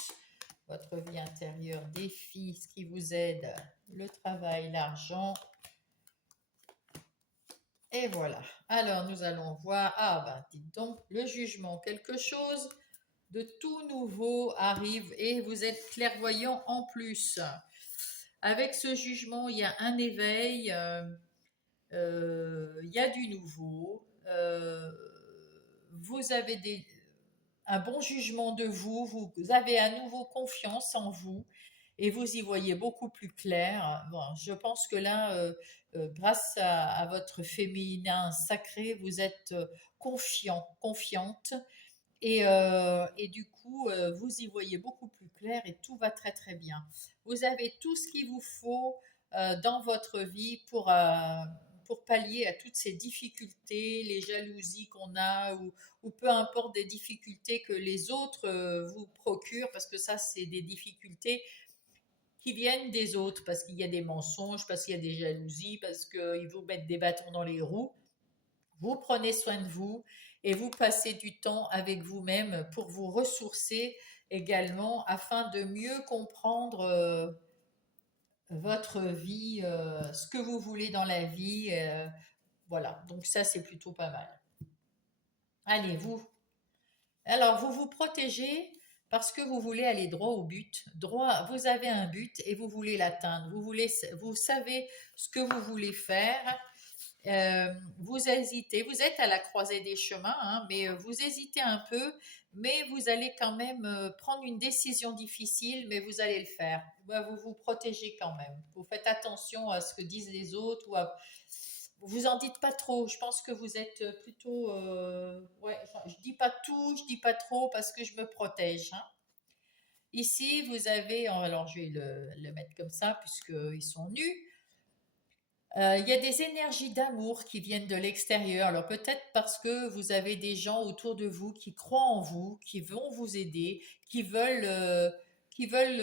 votre vie intérieure, défis, ce qui vous aide, le travail, l'argent. Et voilà. Alors, nous allons voir, dites donc, le jugement, quelque chose de tout nouveau arrive et vous êtes clairvoyant en plus. Avec ce jugement, il y a un éveil, il y a du nouveau, vous avez un bon jugement de vous, vous avez à nouveau confiance en vous et vous y voyez beaucoup plus clair. Bon, je pense que là, grâce à votre féminin sacré, vous êtes confiant, confiante et du coup, vous y voyez beaucoup plus clair et tout va très très bien. Vous avez tout ce qu'il vous faut dans votre vie pour pour pallier à toutes ces difficultés, les jalousies qu'on a, ou peu importe des difficultés que les autres vous procurent, parce que ça, c'est des difficultés qui viennent des autres, parce qu'il y a des mensonges, parce qu'il y a des jalousies, parce qu'ils vous mettent des bâtons dans les roues. Vous prenez soin de vous et vous passez du temps avec vous-même pour vous ressourcer également afin de mieux comprendre votre vie, ce que vous voulez dans la vie. Voilà, donc ça c'est plutôt pas mal. Allez, vous. Alors, vous vous protégez parce que vous voulez aller droit au but. Droit, vous avez un but et vous voulez l'atteindre. Vous savez ce que vous voulez faire. Vous hésitez, vous êtes à la croisée des chemins, hein, mais vous hésitez un peu, mais vous allez quand même prendre une décision difficile, mais vous allez le faire. Vous vous protégez quand même. Vous faites attention à ce que disent les autres vous en dites pas trop. Je pense que vous êtes plutôt, ouais, je dis pas tout, je dis pas trop parce que je me protège, hein. Ici, vous avez, alors je vais le mettre comme ça puisqu'ils sont nus. Il y a des énergies d'amour qui viennent de l'extérieur. Alors peut-être parce que vous avez des gens autour de vous qui croient en vous, qui vont vous aider, qui veulent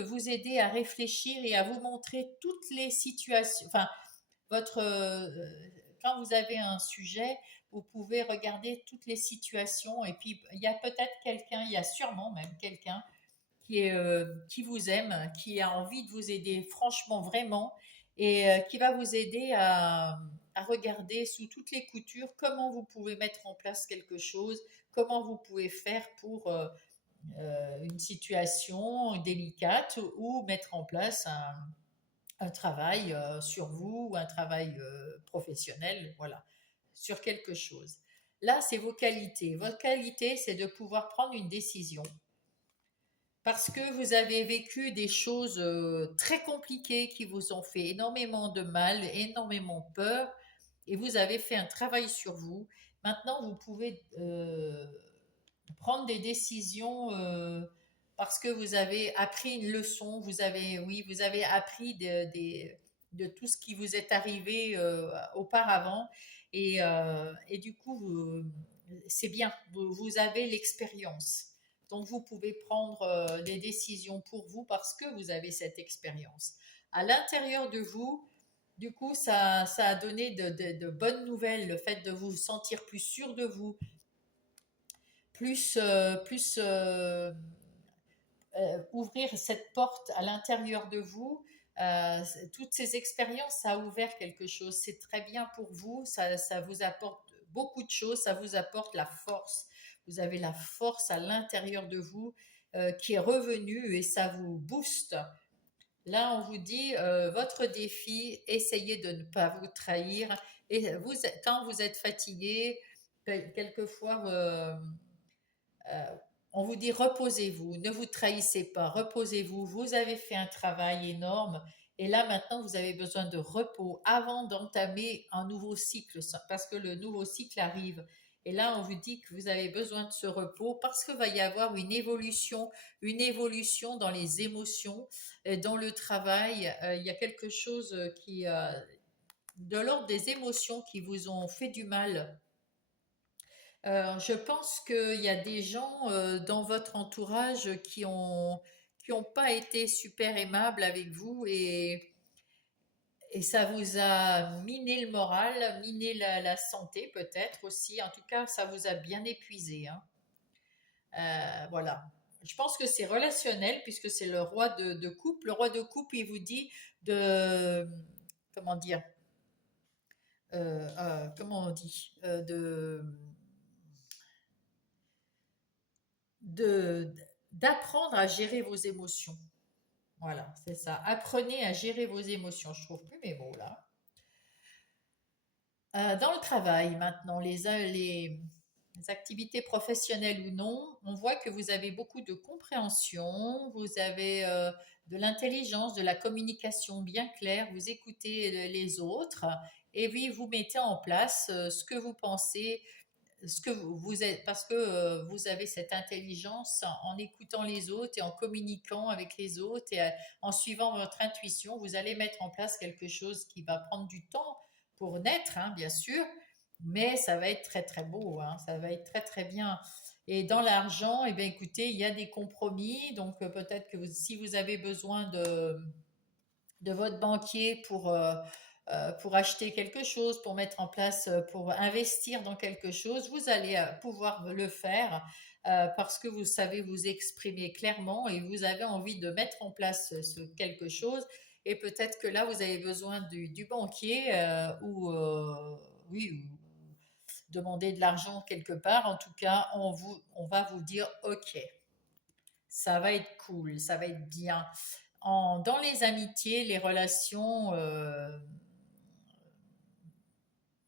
vous aider à réfléchir et à vous montrer toutes les situations. Enfin, votre, quand vous avez un sujet, vous pouvez regarder toutes les situations. Et puis il y a peut-être quelqu'un, il y a sûrement même quelqu'un qui vous aime, qui a envie de vous aider, franchement, vraiment, et qui va vous aider à regarder sous toutes les coutures comment vous pouvez mettre en place quelque chose, comment vous pouvez faire pour une situation délicate ou mettre en place un travail sur vous ou un travail professionnel, voilà, sur quelque chose. Là, c'est vos qualités. Votre qualité, c'est de pouvoir prendre une décision parce que vous avez vécu des choses très compliquées qui vous ont fait énormément de mal, énormément peur, et vous avez fait un travail sur vous. Maintenant, vous pouvez prendre des décisions parce que vous avez appris une leçon, oui, vous avez appris de tout ce qui vous est arrivé auparavant, et du coup, c'est bien, vous avez l'expérience. Donc, vous pouvez prendre des décisions pour vous parce que vous avez cette expérience. À l'intérieur de vous, du coup, ça a donné de bonnes nouvelles, le fait de vous sentir plus sûr de vous, plus ouvrir cette porte à l'intérieur de vous. Toutes ces expériences, ça a ouvert quelque chose. C'est très bien pour vous, ça vous apporte beaucoup de choses, ça vous apporte la force. Vous avez la force à l'intérieur de vous qui est revenue et ça vous booste. Là, on vous dit, votre défi, essayez de ne pas vous trahir. Et quand vous êtes fatigué, quelquefois, euh, on vous dit reposez-vous, ne vous trahissez pas, reposez-vous. Vous avez fait un travail énorme et là maintenant vous avez besoin de repos avant d'entamer un nouveau cycle parce que le nouveau cycle arrive. Et là on vous dit que vous avez besoin de ce repos parce qu'il va y avoir une évolution dans les émotions, dans le travail. Il y a quelque chose qui de l'ordre des émotions qui vous ont fait du mal. Je pense qu'il y a des gens dans votre entourage qui ont pas été super aimables avec vous et ça vous a miné le moral, miné la santé peut-être aussi. En tout cas, ça vous a bien épuisé, hein. Voilà. Je pense que c'est relationnel puisque c'est le roi de coupe. Le roi de coupe, il vous dit de, comment dire, comment on dit, de d'apprendre à gérer vos émotions. Voilà, c'est ça. Apprenez à gérer vos émotions. Je trouve plus mes mots là. Dans le travail maintenant, les activités professionnelles ou non, on voit que vous avez beaucoup de compréhension, vous avez de l'intelligence, de la communication bien claire, vous écoutez les autres et oui, vous mettez en place ce que vous pensez, ce que vous êtes, parce que vous avez cette intelligence en écoutant les autres et en communiquant avec les autres et en suivant votre intuition, vous allez mettre en place quelque chose qui va prendre du temps pour naître, hein, bien sûr, mais ça va être très très beau, hein, ça va être très très bien. Et dans l'argent, eh bien, écoutez, il y a des compromis, donc peut-être que si vous avez besoin de votre banquier pour acheter quelque chose, pour mettre en place, pour investir dans quelque chose, vous allez pouvoir le faire parce que vous savez vous exprimer clairement et vous avez envie de mettre en place ce quelque chose. Et peut-être que là, vous avez besoin du banquier ou oui, ou demander de l'argent quelque part. En tout cas, on va vous dire OK, ça va être cool, ça va être bien. Dans les amitiés, les relations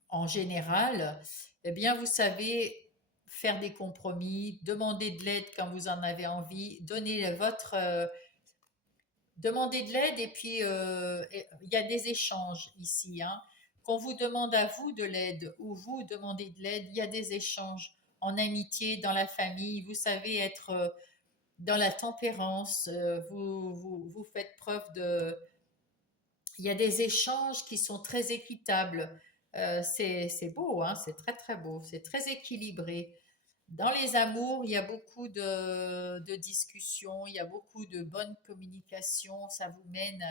en général, eh bien, vous savez faire des compromis, demander de l'aide quand vous en avez envie, demander de l'aide et puis il y a des échanges ici. Hein. Qu'on vous demande à vous de l'aide ou vous demandez de l'aide, il y a des échanges en amitié, dans la famille. Vous savez être dans la tempérance, vous faites preuve de... Il y a des échanges qui sont très équitables. C'est beau, hein, c'est très très beau, c'est très équilibré. Dans les amours, il y a beaucoup de discussions, il y a beaucoup de bonne communication, ça vous mène,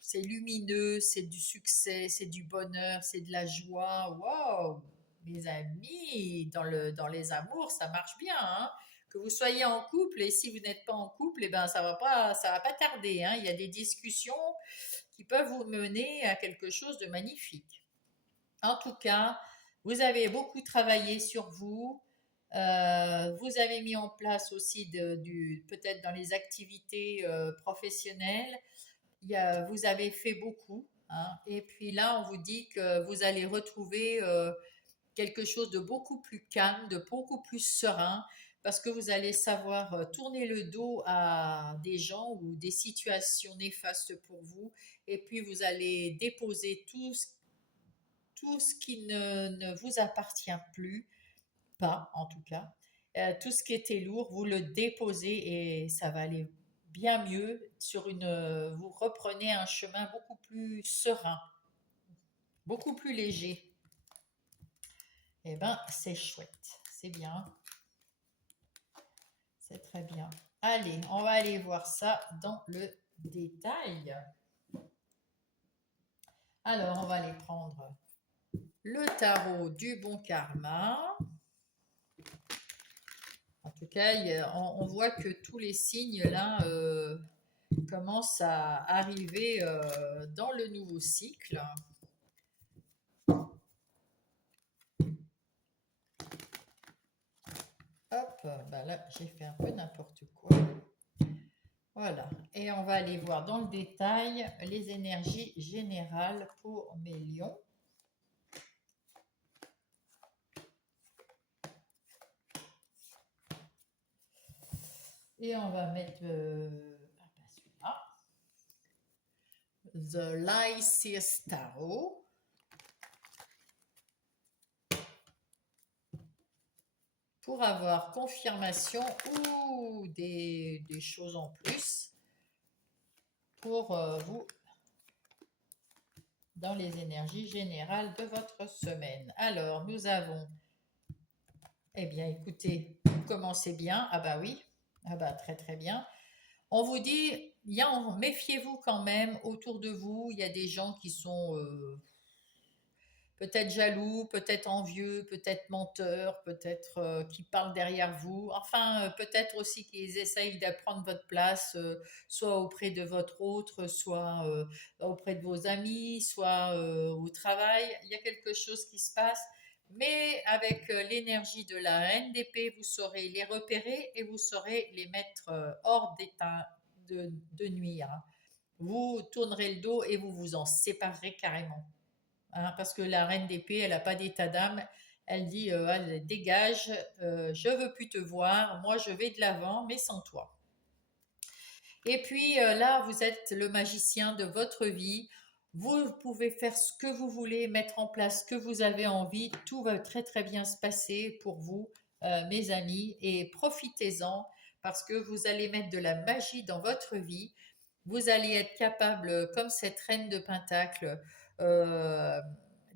c'est lumineux, c'est du succès, c'est du bonheur, c'est de la joie. Wow, mes amis, dans les amours, ça marche bien, hein. Que vous soyez en couple et si vous n'êtes pas en couple, eh ben ça va pas tarder, hein. Il y a des discussions qui peuvent vous mener à quelque chose de magnifique. En tout cas, vous avez beaucoup travaillé sur vous. Vous avez mis en place aussi peut-être dans les activités professionnelles. Vous avez fait beaucoup. Hein, et puis là, on vous dit que vous allez retrouver quelque chose de beaucoup plus calme, de beaucoup plus serein, parce que vous allez savoir tourner le dos à des gens ou des situations néfastes pour vous, et puis vous allez déposer tout ce qui ne vous appartient plus, pas en tout cas. Tout ce qui était lourd, vous le déposez et ça va aller bien mieux vous reprenez un chemin beaucoup plus serein, beaucoup plus léger. Eh ben, c'est chouette, c'est bien, c'est très bien. Allez, on va aller voir ça dans le détail. Alors, on va aller prendre le tarot du bon karma. En tout cas, on voit que tous les signes là commencent à arriver dans le nouveau cycle. Hop, bah là j'ai fait un peu n'importe quoi. Voilà, et on va aller voir dans le détail les énergies générales pour mes lions. Et on va mettre celui-là. The Lysis Tarot. Pour avoir confirmation ou des choses en plus pour vous dans les énergies générales de votre semaine. Alors, nous avons, eh bien, écoutez, commencez bien. Ah bah oui, ah bah très très bien. On vous dit, méfiez-vous quand même autour de vous. Il y a des gens qui sont peut-être jaloux, peut-être envieux, peut-être menteurs, peut-être qui parlent derrière vous. Enfin, peut-être aussi qu'ils essayent d'apprendre votre place, soit auprès de votre autre, soit auprès de vos amis, soit au travail. Il y a quelque chose qui se passe. Mais avec l'énergie de la reine d'épée, vous saurez les repérer et vous saurez les mettre hors d'état de nuire. Vous tournerez le dos et vous vous en séparerez carrément. Hein, parce que la reine d'épée, elle n'a pas d'état d'âme. Elle dit, elle dégage, je veux plus te voir, moi je vais de l'avant, mais sans toi. Et puis là, vous êtes le magicien de votre vie. Vous pouvez faire ce que vous voulez, mettre en place ce que vous avez envie. Tout va très très bien se passer pour vous, mes amis, et profitez-en parce que vous allez mettre de la magie dans votre vie. Vous allez être capable, comme cette reine de Pentacle, euh,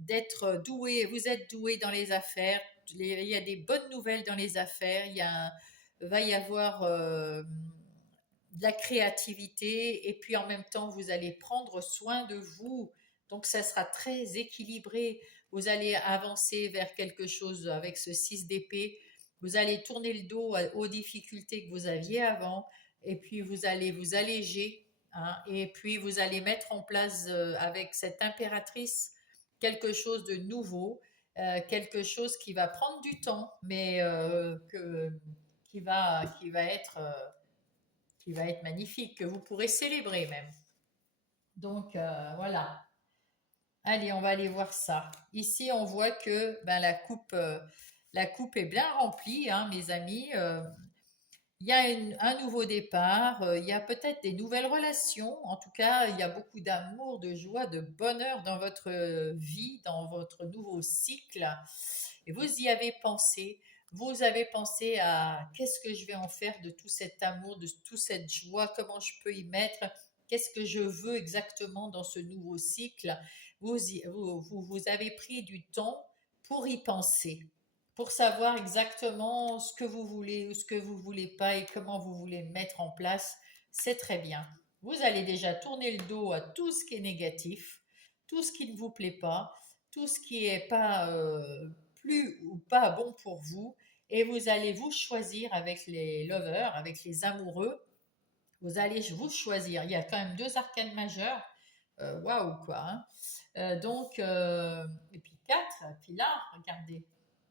d'être doué, vous êtes doué dans les affaires, il y a des bonnes nouvelles dans les affaires, va y avoir de la créativité et puis en même temps vous allez prendre soin de vous. Donc ça sera très équilibré. Vous allez avancer vers quelque chose avec ce 6 d'épée. Vous allez tourner le dos aux difficultés que vous aviez avant et puis vous allez vous alléger, hein, et puis vous allez mettre en place avec cette impératrice quelque chose de nouveau, quelque chose qui va prendre du temps, mais qui va être magnifique, que vous pourrez célébrer même. Donc voilà. Allez, on va aller voir ça. Ici, on voit que ben, la coupe est bien remplie, hein, mes amis. Il y a un nouveau départ, il y a peut-être des nouvelles relations. En tout cas, il y a beaucoup d'amour, de joie, de bonheur dans votre vie, dans votre nouveau cycle. Et vous y avez pensé. Vous avez pensé à qu'est-ce que je vais en faire de tout cet amour, de toute cette joie, comment je peux y mettre, qu'est-ce que je veux exactement dans ce nouveau cycle. Vous avez pris du temps pour y penser, pour savoir exactement ce que vous voulez ou ce que vous voulez pas et comment vous voulez mettre en place. C'est très bien. Vous allez déjà tourner le dos à tout ce qui est négatif, tout ce qui ne vous plaît pas, tout ce qui est pas plus ou pas bon pour vous, et vous allez vous choisir avec les lovers, avec les amoureux. Vous allez vous choisir. Il y a quand même deux arcanes majeures. Waouh, quoi, hein. Et puis quatre, et puis là, regardez,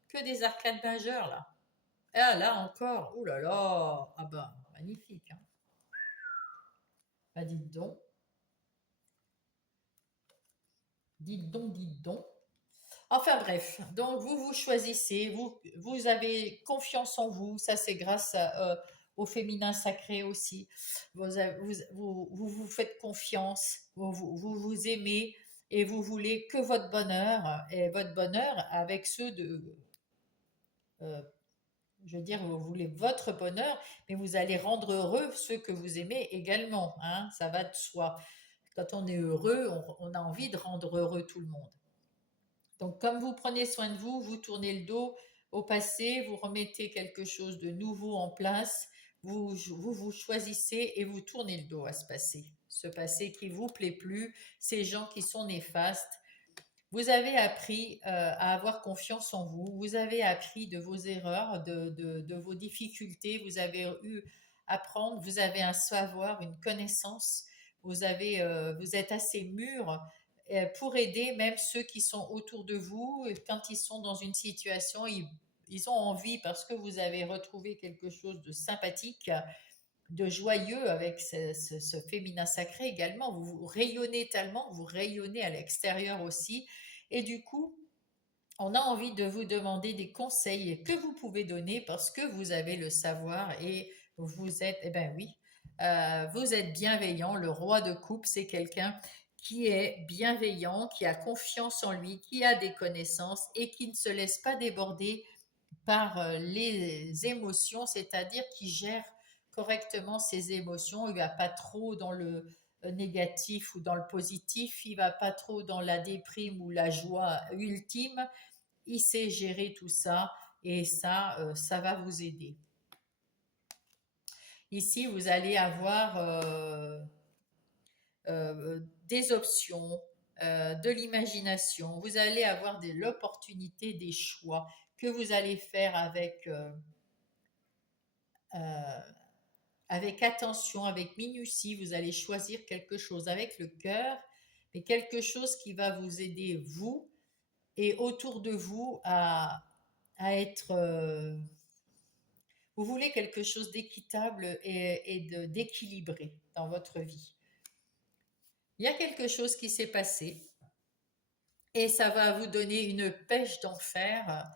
que des arcanes majeures là. Ah là encore, oh là là, ah bah magnifique, hein. Bah dites donc, dites donc, dites donc. Enfin bref, donc vous vous choisissez, vous avez confiance en vous, ça c'est grâce au féminin sacré aussi. Vous faites confiance, vous aimez et vous voulez que votre bonheur et votre bonheur avec ceux de, euh, je veux dire, vous voulez votre bonheur, mais vous allez rendre heureux ceux que vous aimez également, hein, ça va de soi. Quand on est heureux, on a envie de rendre heureux tout le monde. Donc, comme vous prenez soin de vous, vous tournez le dos au passé, vous remettez quelque chose de nouveau en place, vous choisissez et vous tournez le dos à ce passé qui vous plaît plus, ces gens qui sont néfastes. Vous avez appris à avoir confiance en vous, vous avez appris de vos erreurs, de vos difficultés, vous avez eu à apprendre, vous avez un savoir, une connaissance, vous êtes assez mûr pour aider même ceux qui sont autour de vous. Quand ils sont dans une situation, ils ont envie, parce que vous avez retrouvé quelque chose de sympathique, de joyeux avec ce féminin sacré également. Vous rayonnez tellement, vous rayonnez à l'extérieur aussi. Et du coup, on a envie de vous demander des conseils que vous pouvez donner parce que vous avez le savoir et vous êtes, eh ben oui, vous êtes bienveillant. Le roi de coupe, c'est quelqu'un qui est bienveillant, qui a confiance en lui, qui a des connaissances et qui ne se laisse pas déborder par les émotions, c'est-à-dire qui gère correctement ses émotions. Il ne va pas trop dans le négatif ou dans le positif, il ne va pas trop dans la déprime ou la joie ultime. Il sait gérer tout ça et ça va vous aider. Ici, vous allez avoir des options, de l'imagination. Vous allez avoir l'opportunité des choix que vous allez faire euh, avec attention, avec minutie. Vous allez choisir quelque chose avec le cœur, mais quelque chose qui va vous aider, vous, et autour de vous, à être... vous voulez quelque chose d'équitable et d'équilibré dans votre vie. Il y a quelque chose qui s'est passé et ça va vous donner une pêche d'enfer,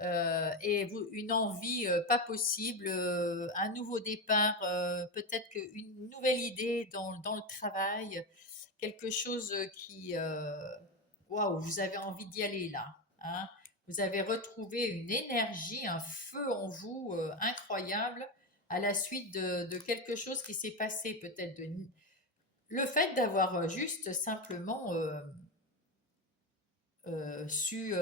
une envie pas possible, un nouveau départ, peut-être une nouvelle idée dans le travail, quelque chose qui, waouh, vous avez envie d'y aller là, hein. Vous avez retrouvé une énergie, un feu en vous incroyable à la suite de quelque chose qui s'est passé, peut-être le fait d'avoir juste simplement su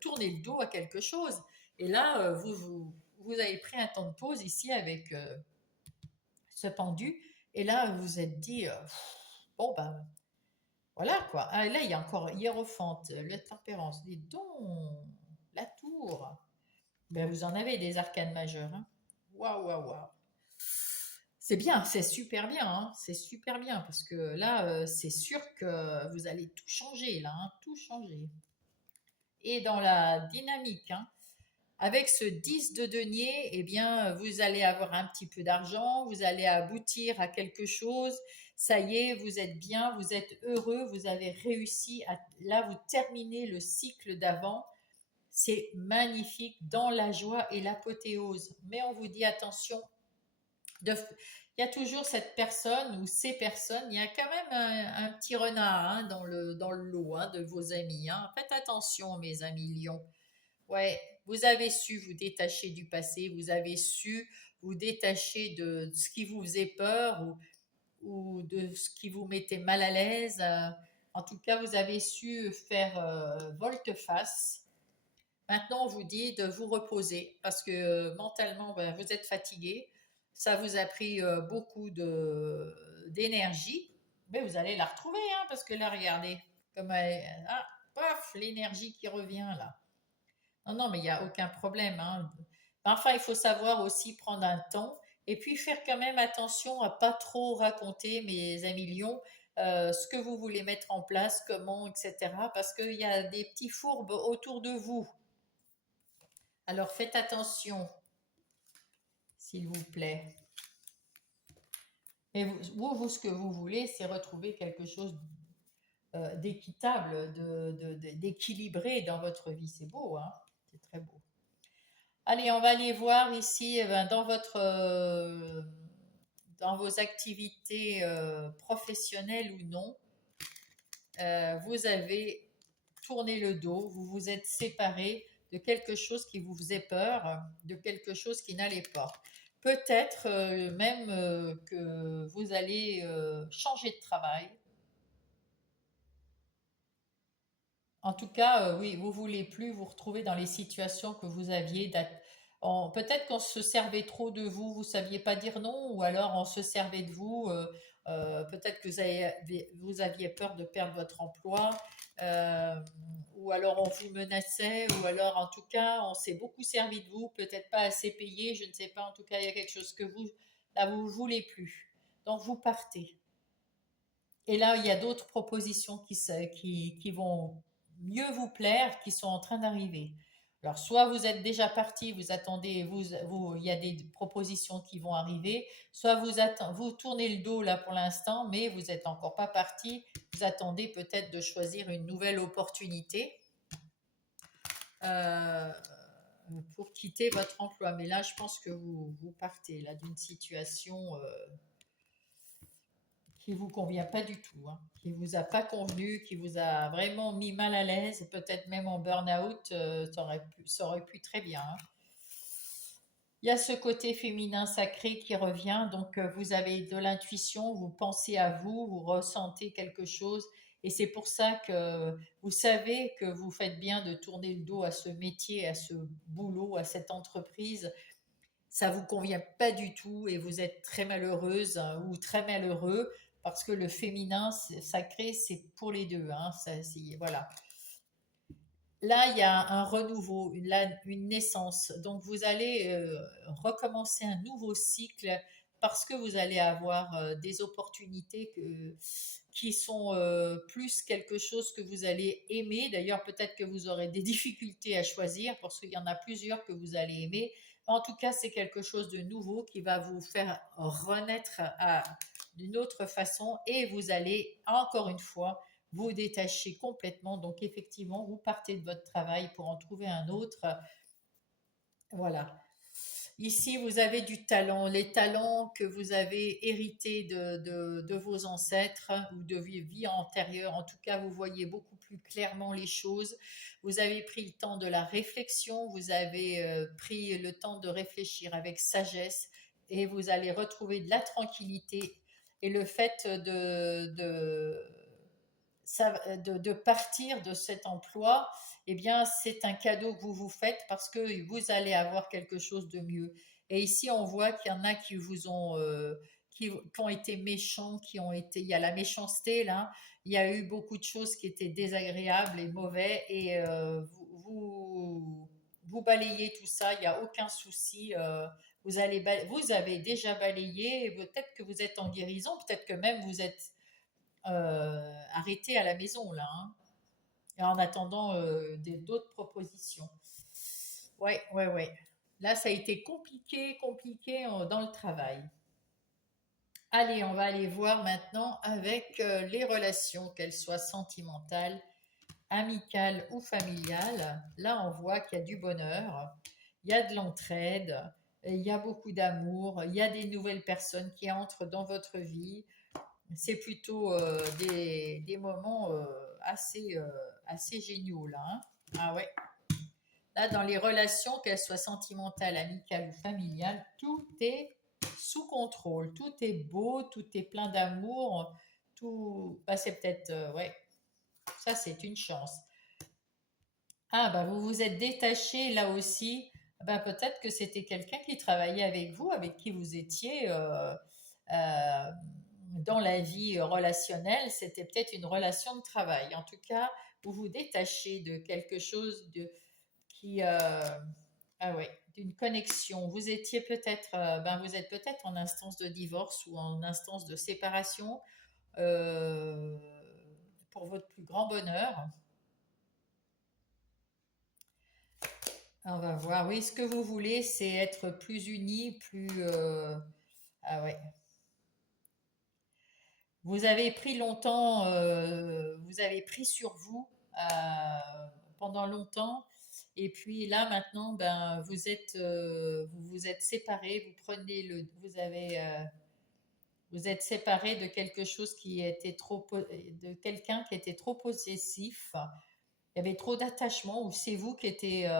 tourner le dos à quelque chose. Et là, vous avez pris un temps de pause ici avec ce pendu. Et là, vous vous êtes dit, bon, ben voilà quoi. Ah, là, il y a encore Hiérophante, la tempérance. Dis donc, la tour. Ben, vous en avez des arcanes majeures. Hein. Waouh, waouh, waouh. C'est bien, c'est super bien, hein, c'est super bien parce que là, c'est sûr que vous allez tout changer, là, hein, tout changer. Et dans la dynamique, hein, avec ce 10 de denier, eh bien, vous allez avoir un petit peu d'argent, vous allez aboutir à quelque chose. Ça y est, vous êtes bien, vous êtes heureux, vous avez réussi à, là, vous terminez le cycle d'avant. C'est magnifique dans la joie et l'apothéose. Mais on vous dit attention, il y a toujours cette personne ou ces personnes, il y a quand même un petit renard hein, dans le lot hein, de vos amis. Hein. Faites attention, mes amis lions. Ouais, vous avez su vous détacher du passé, vous avez su vous détacher de ce qui vous faisait peur ou de ce qui vous mettait mal à l'aise. En tout cas, vous avez su faire volte-face. Maintenant, on vous dit de vous reposer parce que mentalement, ben, vous êtes fatigué. Ça vous a pris beaucoup d'énergie, mais vous allez la retrouver hein, parce que là, regardez, comme ah, paf, l'énergie qui revient là. Non, non, mais il n'y a aucun problème. Hein. Enfin, il faut savoir aussi prendre un temps et puis faire quand même attention à pas trop raconter, mes amis lions, ce que vous voulez mettre en place, comment, etc. Parce qu'il y a des petits fourbes autour de vous. Alors faites attention, s'il vous plaît. Et ce que vous voulez, c'est retrouver quelque chose d'équitable, d'équilibré dans votre vie. C'est beau, hein? C'est très beau. Allez, on va aller voir ici dans vos activités professionnelles ou non. Vous avez tourné le dos, vous vous êtes séparé de quelque chose qui vous faisait peur, de quelque chose qui n'allait pas. Peut-être même que vous allez changer de travail. En tout cas, oui, vous voulez plus vous retrouver dans les situations que vous aviez. Peut-être qu'on se servait trop de vous, vous saviez pas dire non, ou alors on se servait de vous. Peut-être que vous aviez peur de perdre votre emploi, euh, ou alors on vous menaçait, ou alors en tout cas on s'est beaucoup servi de vous, peut-être pas assez payé, je ne sais pas. En tout cas, il y a quelque chose que vous voulez plus. Donc vous partez. Et là, il y a d'autres propositions qui vont mieux vous plaire, qui sont en train d'arriver. Alors, soit vous êtes déjà parti, vous attendez, il y a des propositions qui vont arriver, soit vous tournez le dos là pour l'instant, mais vous n'êtes encore pas parti. Vous attendez peut-être de choisir une nouvelle opportunité euh, pour quitter votre emploi. Mais là, je pense que vous partez là d'une situation qui vous convient pas du tout, hein, qui vous a pas convenu, qui vous a vraiment mis mal à l'aise, peut-être même en burn-out, ça aurait pu très bien. Hein. Il y a ce côté féminin sacré qui revient, donc vous avez de l'intuition, vous pensez à vous, vous ressentez quelque chose, et c'est pour ça que vous savez que vous faites bien de tourner le dos à ce métier, à ce boulot, à cette entreprise. Ça vous convient pas du tout et vous êtes très malheureuse hein, ou très malheureux parce que le féminin sacré c'est pour les deux hein, voilà. Là il y a un renouveau, une naissance, donc vous allez recommencer un nouveau cycle parce que vous allez avoir des opportunités qui sont plus quelque chose que vous allez aimer. D'ailleurs, peut-être que vous aurez des difficultés à choisir parce qu'il y en a plusieurs que vous allez aimer. En tout cas, c'est quelque chose de nouveau qui va vous faire renaître d'une autre façon et vous allez encore une fois vous détacher complètement. Donc, effectivement, vous partez de votre travail pour en trouver un autre. Voilà. Ici, vous avez du talent, les talents que vous avez hérités de vos ancêtres ou de vie antérieure. En tout cas, vous voyez beaucoup plus clairement les choses. Vous avez pris le temps de la réflexion, vous avez pris le temps de réfléchir avec sagesse et vous allez retrouver de la tranquillité. Et le fait de partir de cet emploi, eh bien, c'est un cadeau que vous vous faites parce que vous allez avoir quelque chose de mieux. Et ici, on voit qu'il y en a qui vous ont, qui ont été méchants, il y a la méchanceté là. Il y a eu beaucoup de choses qui étaient désagréables et mauvais, et vous balayez tout ça. Il n'y a aucun souci. Vous avez déjà balayé. Peut-être que vous êtes en guérison. Peut-être que même vous êtes arrêté à la maison là, hein, et en attendant d'autres propositions. Ouais, ouais, ouais. Là, ça a été compliqué, compliqué dans le travail. Allez, on va aller voir maintenant avec les relations, qu'elles soient sentimentales, amicales ou familiales. Là, on voit qu'il y a du bonheur, il y a de l'entraide, il y a beaucoup d'amour, il y a des nouvelles personnes qui entrent dans votre vie. C'est plutôt des moments assez géniaux là, hein. Ah ouais. Là, dans les relations, qu'elles soient sentimentales, amicales ou familiales, tout est sous contrôle. Tout est beau, tout est plein d'amour. Tout, bah, c'est peut-être, ouais, ça c'est une chance. Ah, bah vous vous êtes détaché là aussi. Bah, peut-être que c'était quelqu'un qui travaillait avec vous, avec qui vous étiez dans la vie relationnelle. C'était peut-être une relation de travail. En tout cas, vous vous détachez de quelque chose qui, ah ouais, d'une connexion. Vous étiez peut-être, vous êtes peut-être en instance de divorce ou en instance de séparation euh, pour votre plus grand bonheur. On va voir. Oui, ce que vous voulez, c'est être plus unis, plus. Ah ouais. Vous avez pris longtemps, vous avez pris sur vous pendant longtemps, et puis là maintenant, ben vous vous êtes séparés, vous êtes séparés de quelque chose qui était de quelqu'un qui était trop possessif. Il y avait trop d'attachement, ou c'est vous qui étiez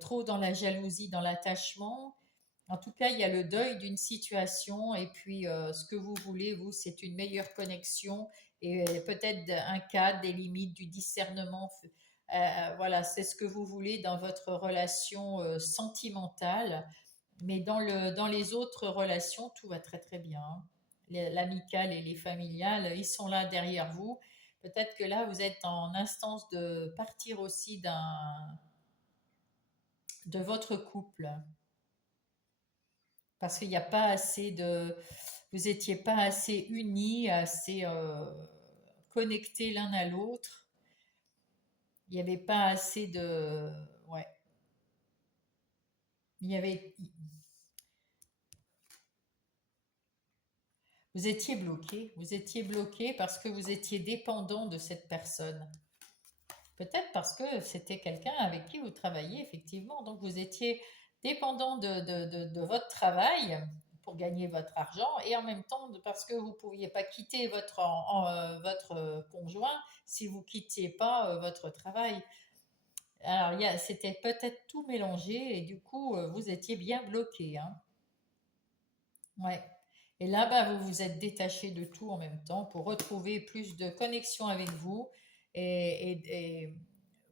trop dans la jalousie, dans l'attachement. En tout cas, il y a le deuil d'une situation, et puis ce que vous voulez, vous, c'est une meilleure connexion et peut-être un cadre, des limites, du discernement. Voilà, c'est ce que vous voulez dans votre relation sentimentale. Mais dans les autres relations, tout va très très bien, hein. L'amicale et les familiales, ils sont là derrière vous. Peut-être que là, vous êtes en instance de partir aussi de votre couple, parce qu'il n'y a pas assez vous étiez pas assez unis, assez connectés l'un à l'autre. Il n'y avait pas assez ouais, il y avait, vous étiez bloqué parce que vous étiez dépendant de cette personne. Peut-être parce que c'était quelqu'un avec qui vous travailliez effectivement, donc vous étiez dépendant de votre travail pour gagner votre argent, et en même temps parce que vous ne pouviez pas quitter votre conjoint si vous ne quittiez pas votre travail. Alors c'était peut-être tout mélangé, et du coup vous étiez bien bloqué, hein. Ouais. Et là, bah, vous vous êtes détaché de tout en même temps pour retrouver plus de connexion avec vous, et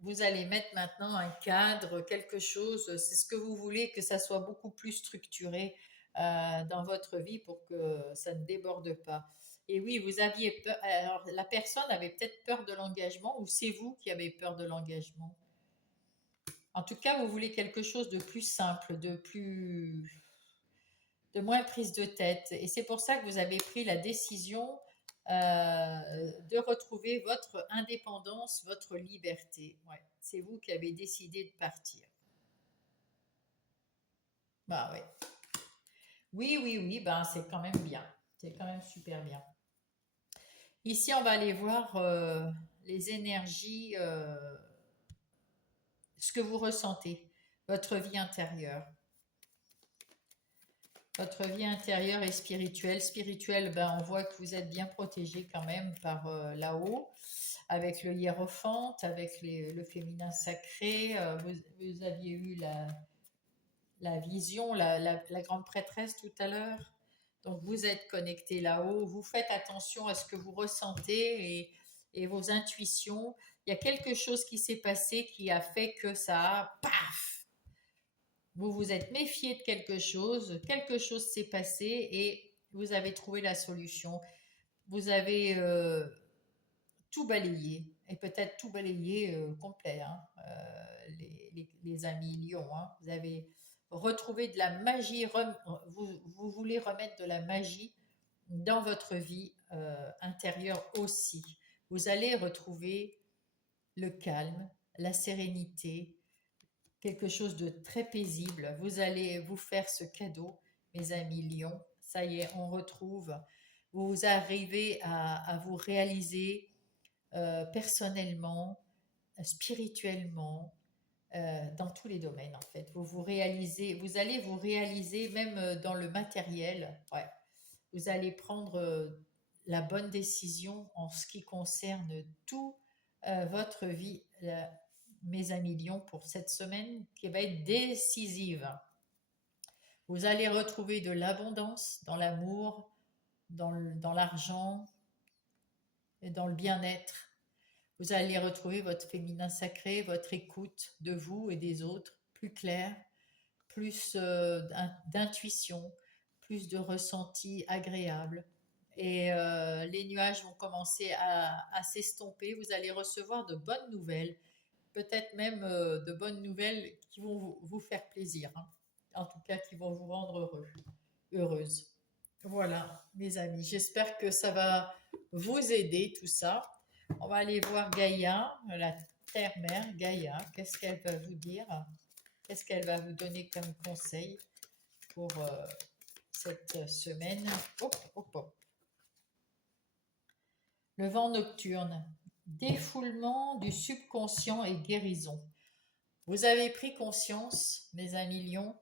vous allez mettre maintenant un cadre, quelque chose, c'est ce que vous voulez, que ça soit beaucoup plus structuré dans votre vie pour que ça ne déborde pas. Et oui, vous aviez peur, alors la personne avait peut-être peur de l'engagement, ou c'est vous qui avez peur de l'engagement. En tout cas, vous voulez quelque chose de plus simple, de moins prise de tête. Et c'est pour ça que vous avez pris la décision de retrouver votre indépendance, votre liberté. Ouais, c'est vous qui avez décidé de partir. Bah ouais. Oui, oui, oui, ben c'est quand même bien. C'est quand même super bien. Ici, on va aller voir les énergies, ce que vous ressentez, votre vie intérieure. Votre vie intérieure et spirituelle. Spirituelle, ben, on voit que vous êtes bien protégé quand même par là-haut, avec le hiérophante, avec le féminin sacré. Vous aviez eu la vision, la grande prêtresse tout à l'heure. Donc vous êtes connecté là-haut. Vous faites attention à ce que vous ressentez, et vos intuitions. Il y a quelque chose qui s'est passé qui a fait que ça a, paf, vous vous êtes méfié de quelque chose s'est passé et vous avez trouvé la solution. Vous avez tout balayé, et peut-être tout balayé complet, hein, les amis lions. Hein. Vous avez retrouvé de la magie, vous voulez remettre de la magie dans votre vie intérieure aussi. Vous allez retrouver le calme, la sérénité, quelque chose de très paisible. Vous allez vous faire ce cadeau, mes amis lions. Ça y est, on retrouve. Vous arrivez à vous réaliser personnellement, spirituellement, dans tous les domaines en fait. Vous allez vous réaliser même dans le matériel. Ouais. Vous allez prendre la bonne décision en ce qui concerne tout votre vie, mes amis lions, pour cette semaine qui va être décisive. Vous allez retrouver de l'abondance dans l'amour, dans l'argent et dans le bien-être. Vous allez retrouver votre féminin sacré, votre écoute de vous et des autres plus claire, plus d'intuition, plus de ressenti agréable. Et les nuages vont commencer à s'estomper. Vous allez recevoir de bonnes nouvelles, peut-être même de bonnes nouvelles qui vont vous faire plaisir, hein. En tout cas qui vont vous rendre heureuse. Voilà, mes amis, j'espère que ça va vous aider tout ça. On va aller voir Gaïa, la terre-mère Gaïa. Qu'est-ce qu'elle va vous dire? Qu'est-ce qu'elle va vous donner comme conseil pour cette semaine? Hop, hop, hop. Le vent nocturne, défoulement du subconscient et guérison. Vous avez pris conscience, mes amis lions,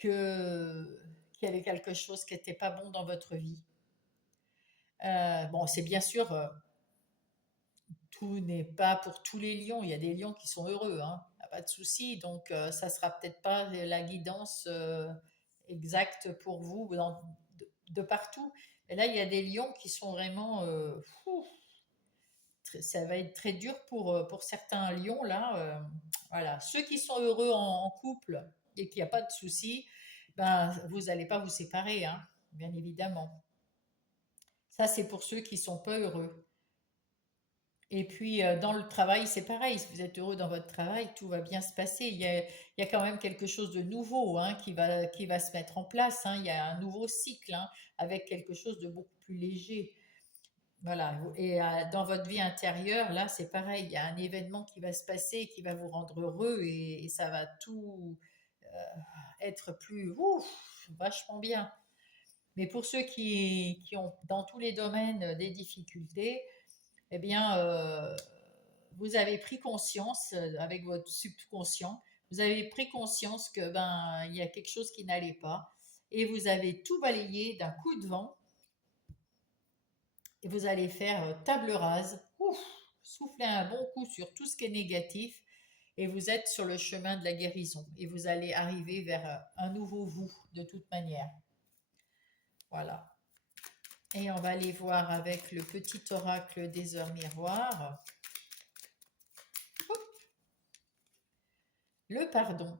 qu'il y avait quelque chose qui n'était pas bon dans votre vie. Bon, c'est bien sûr, tout n'est pas pour tous les lions. Il y a des lions qui sont heureux, hein, pas de souci. Donc, ça sera peut-être pas la guidance exacte pour vous de partout. Et là, il y a des lions qui sont vraiment, ça va être très dur pour certains lions là. Voilà, ceux qui sont heureux en couple et qu'il n'y a pas de souci, ben vous n'allez pas vous séparer, hein, bien évidemment. Ça, c'est pour ceux qui sont pas heureux. Et puis, dans le travail, c'est pareil. Si vous êtes heureux dans votre travail, tout va bien se passer. Il y a quand même quelque chose de nouveau, hein, qui va se mettre en place, hein. Il y a un nouveau cycle, hein, avec quelque chose de beaucoup plus léger. Voilà. Et dans votre vie intérieure, là, c'est pareil. Il y a un événement qui va se passer, qui va vous rendre heureux et ça va tout être plus ouf, vachement bien. Mais pour ceux qui ont dans tous les domaines des difficultés, eh bien, vous avez pris conscience avec votre subconscient, vous avez pris conscience que ben il y a quelque chose qui n'allait pas et vous avez tout balayé d'un coup de vent et vous allez faire table rase, ouf, souffler un bon coup sur tout ce qui est négatif et vous êtes sur le chemin de la guérison et vous allez arriver vers un nouveau vous de toute manière. Voilà. Et on va aller voir avec le petit oracle des heures miroirs. Le pardon.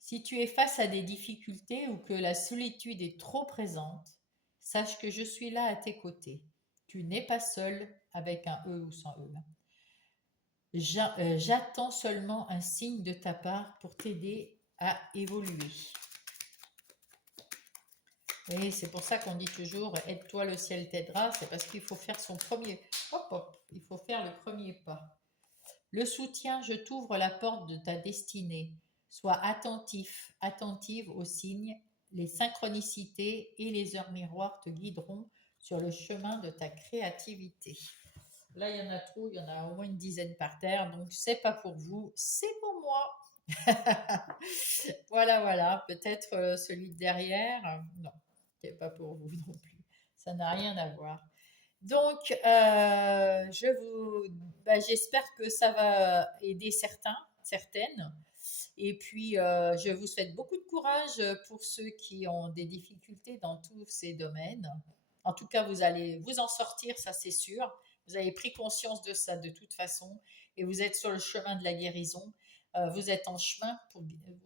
Si tu es face à des difficultés ou que la solitude est trop présente, sache que je suis là à tes côtés. Tu n'es pas seul avec un E ou sans E. J'attends seulement un signe de ta part pour t'aider à évoluer. Et c'est pour ça qu'on dit toujours aide-toi, le ciel t'aidera. C'est parce qu'il faut faire son premier. Hop, hop, il faut faire le premier pas. Le soutien, je t'ouvre la porte de ta destinée. Sois attentif, attentive aux signes, les synchronicités et les heures miroirs te guideront sur le chemin de ta créativité. Là, il y en a trop, il y en a au moins une dizaine par terre, donc c'est pas pour vous, c'est pour moi. Voilà, voilà, peut-être celui de derrière, non, c'est pas pour vous non plus, ça n'a rien à voir. Donc, j'espère que ça va aider certaines. Et puis, je vous souhaite beaucoup de courage pour ceux qui ont des difficultés dans tous ces domaines. En tout cas, vous allez vous en sortir, ça c'est sûr. Vous avez pris conscience de ça de toute façon et vous êtes sur le chemin de la guérison. Vous êtes en chemin,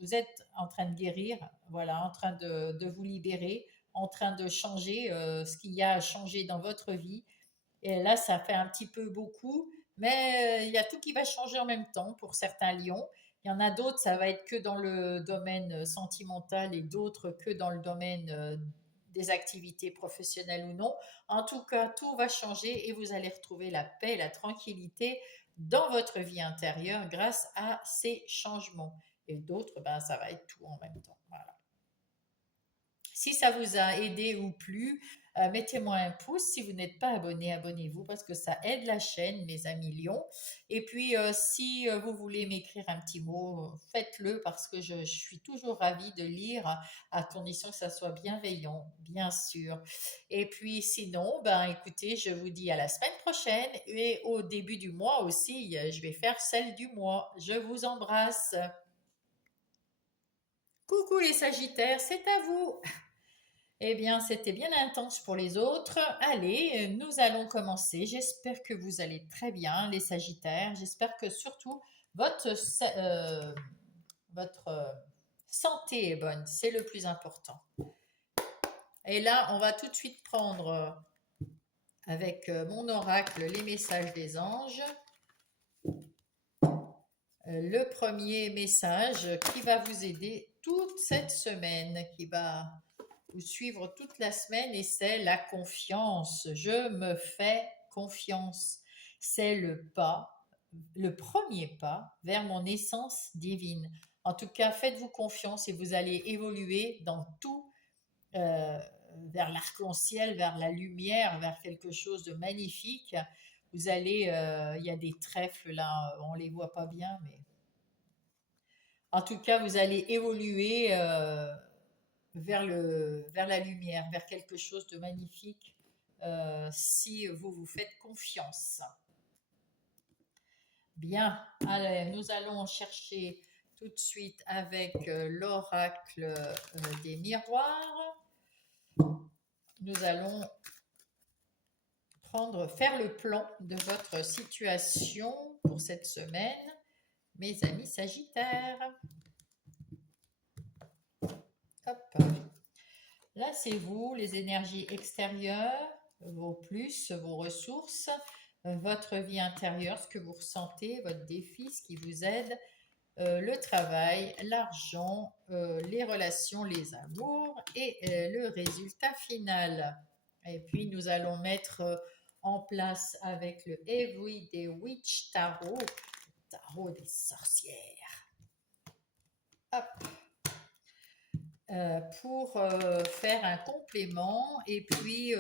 vous êtes en train de guérir, voilà, en train de vous libérer, en train de changer ce qu'il y a à changer dans votre vie. Et là, ça fait un petit peu beaucoup, mais il y a tout qui va changer en même temps pour certains lions. Il y en a d'autres, ça va être que dans le domaine sentimental et d'autres que dans le domaine des activités professionnelles ou non. En tout cas, tout va changer et vous allez retrouver la paix, la tranquillité dans votre vie intérieure grâce à ces changements. Et d'autres, ben, ça va être tout en même temps. Voilà. Si ça vous a aidé ou plu, mettez-moi un pouce. Si vous n'êtes pas abonné, abonnez-vous parce que ça aide la chaîne, mes amis lions. Et puis, si vous voulez m'écrire un petit mot, faites-le parce que je suis toujours ravie de lire à condition que ça soit bienveillant, bien sûr. Et puis, sinon, ben, écoutez, je vous dis à la semaine prochaine et au début du mois aussi, je vais faire celle du mois. Je vous embrasse. Coucou les Sagittaires, c'est à vous. Eh bien, c'était bien intense pour les autres. Allez, nous allons commencer. J'espère que vous allez très bien, les Sagittaires. J'espère que surtout votre santé est bonne. C'est le plus important. Et là, on va tout de suite prendre avec mon oracle les messages des anges. Le premier message qui va vous aider toute cette semaine, qui va vous suivre toute la semaine, et c'est la confiance. Je me fais confiance. C'est le premier pas vers mon essence divine. En tout cas, faites-vous confiance et vous allez évoluer dans tout, euh, vers l'arc-en-ciel, vers la lumière, vers quelque chose de magnifique. Vous allez, il y a des trèfles là, on les voit pas bien, mais en tout cas, vous allez évoluer vers la lumière, vers quelque chose de magnifique, si vous vous faites confiance. Bien, allez, nous allons chercher tout de suite avec l'oracle des miroirs. Nous allons faire le plan de votre situation pour cette semaine, mes amis Sagittaires. Hop. Là, c'est vous, les énergies extérieures, vos plus, vos ressources, votre vie intérieure, ce que vous ressentez, votre défi, ce qui vous aide, le travail, l'argent, les relations, les amours et le résultat final. Et puis, nous allons mettre en place avec le Everyday Witch Tarot, tarot des sorcières. Hop. Pour faire un complément et puis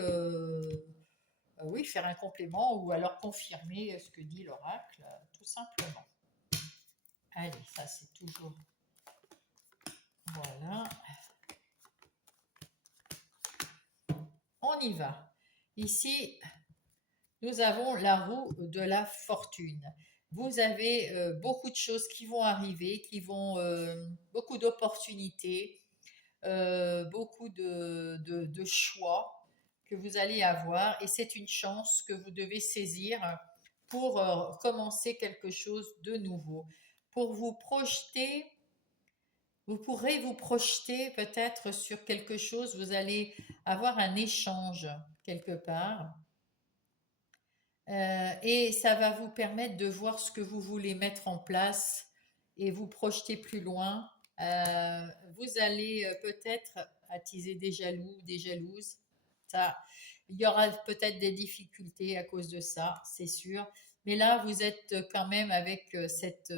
oui, faire un complément ou alors confirmer ce que dit l'oracle, tout simplement. Allez, ça c'est toujours... Voilà. On y va. Ici, nous avons la roue de la fortune. Vous avez beaucoup de choses qui vont arriver, beaucoup d'opportunités, beaucoup de choix que vous allez avoir et c'est une chance que vous devez saisir pour commencer quelque chose de nouveau. Pour vous projeter, vous pourrez vous projeter peut-être sur quelque chose, vous allez avoir un échange quelque part et ça va vous permettre de voir ce que vous voulez mettre en place et vous projeter plus loin. Vous allez peut-être attiser des jaloux, des jalouses. Ça, il y aura peut-être des difficultés à cause de ça, c'est sûr. Mais là, vous êtes quand même avec cette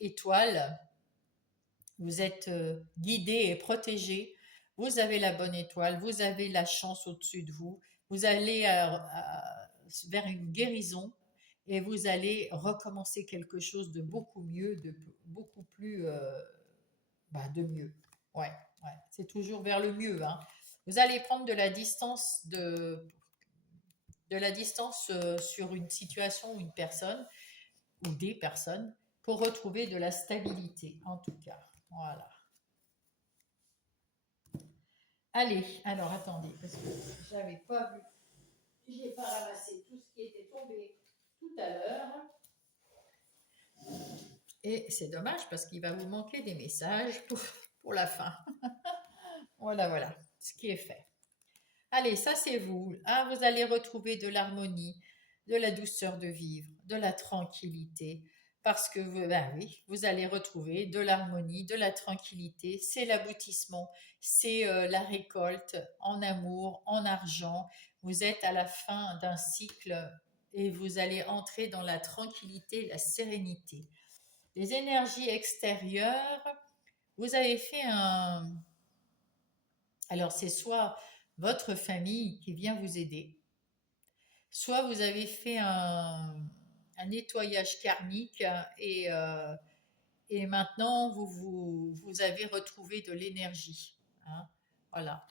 étoile. Vous êtes guidé et protégé. Vous avez la bonne étoile. Vous avez la chance au-dessus de vous. Vous allez vers une guérison et vous allez recommencer quelque chose de beaucoup mieux, de beaucoup plus de mieux. Ouais, ouais. C'est toujours vers le mieux. Hein. Vous allez prendre de la distance sur une situation ou une personne ou des personnes pour retrouver de la stabilité, en tout cas. Voilà. Allez, alors attendez, parce que j'avais pas vu. J'ai pas ramassé tout ce qui était tombé tout à l'heure. Et c'est dommage parce qu'il va vous manquer des messages pour la fin. Voilà, voilà, ce qui est fait. Allez, ça c'est vous. Ah, vous allez retrouver de l'harmonie, de la douceur de vivre, de la tranquillité. Parce que vous, ben oui, vous allez retrouver de l'harmonie, de la tranquillité. C'est l'aboutissement, c'est la récolte en amour, en argent. Vous êtes à la fin d'un cycle et vous allez entrer dans la tranquillité, la sérénité. Les énergies extérieures, vous avez fait un... Alors c'est soit votre famille qui vient vous aider, soit vous avez fait un nettoyage karmique et maintenant vous avez retrouvé de l'énergie, hein. Voilà.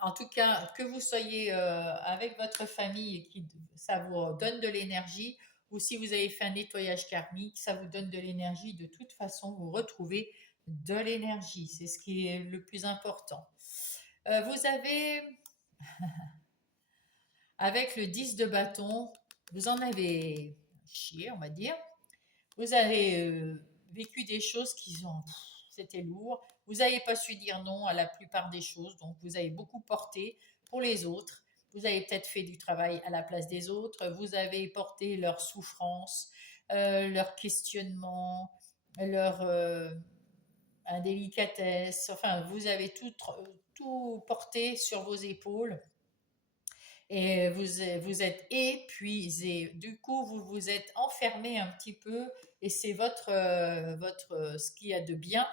En tout cas, que vous soyez avec votre famille et que ça vous donne de l'énergie, ou si vous avez fait un nettoyage karmique, ça vous donne de l'énergie. De toute façon, vous retrouvez de l'énergie. C'est ce qui est le plus important. Vous avez, avec le 10 de bâton, vous en avez chié, on va dire. Vous avez vécu des choses qui sont, c'était lourd. Vous n'avez pas su dire non à la plupart des choses, donc vous avez beaucoup porté pour les autres. Vous avez peut-être fait du travail à la place des autres. Vous avez porté leur souffrance, leur questionnement, leur indélicatesse. Enfin, vous avez tout porté sur vos épaules et vous êtes épuisé. Du coup, vous vous êtes enfermé un petit peu et c'est ce qu'il y a de bien.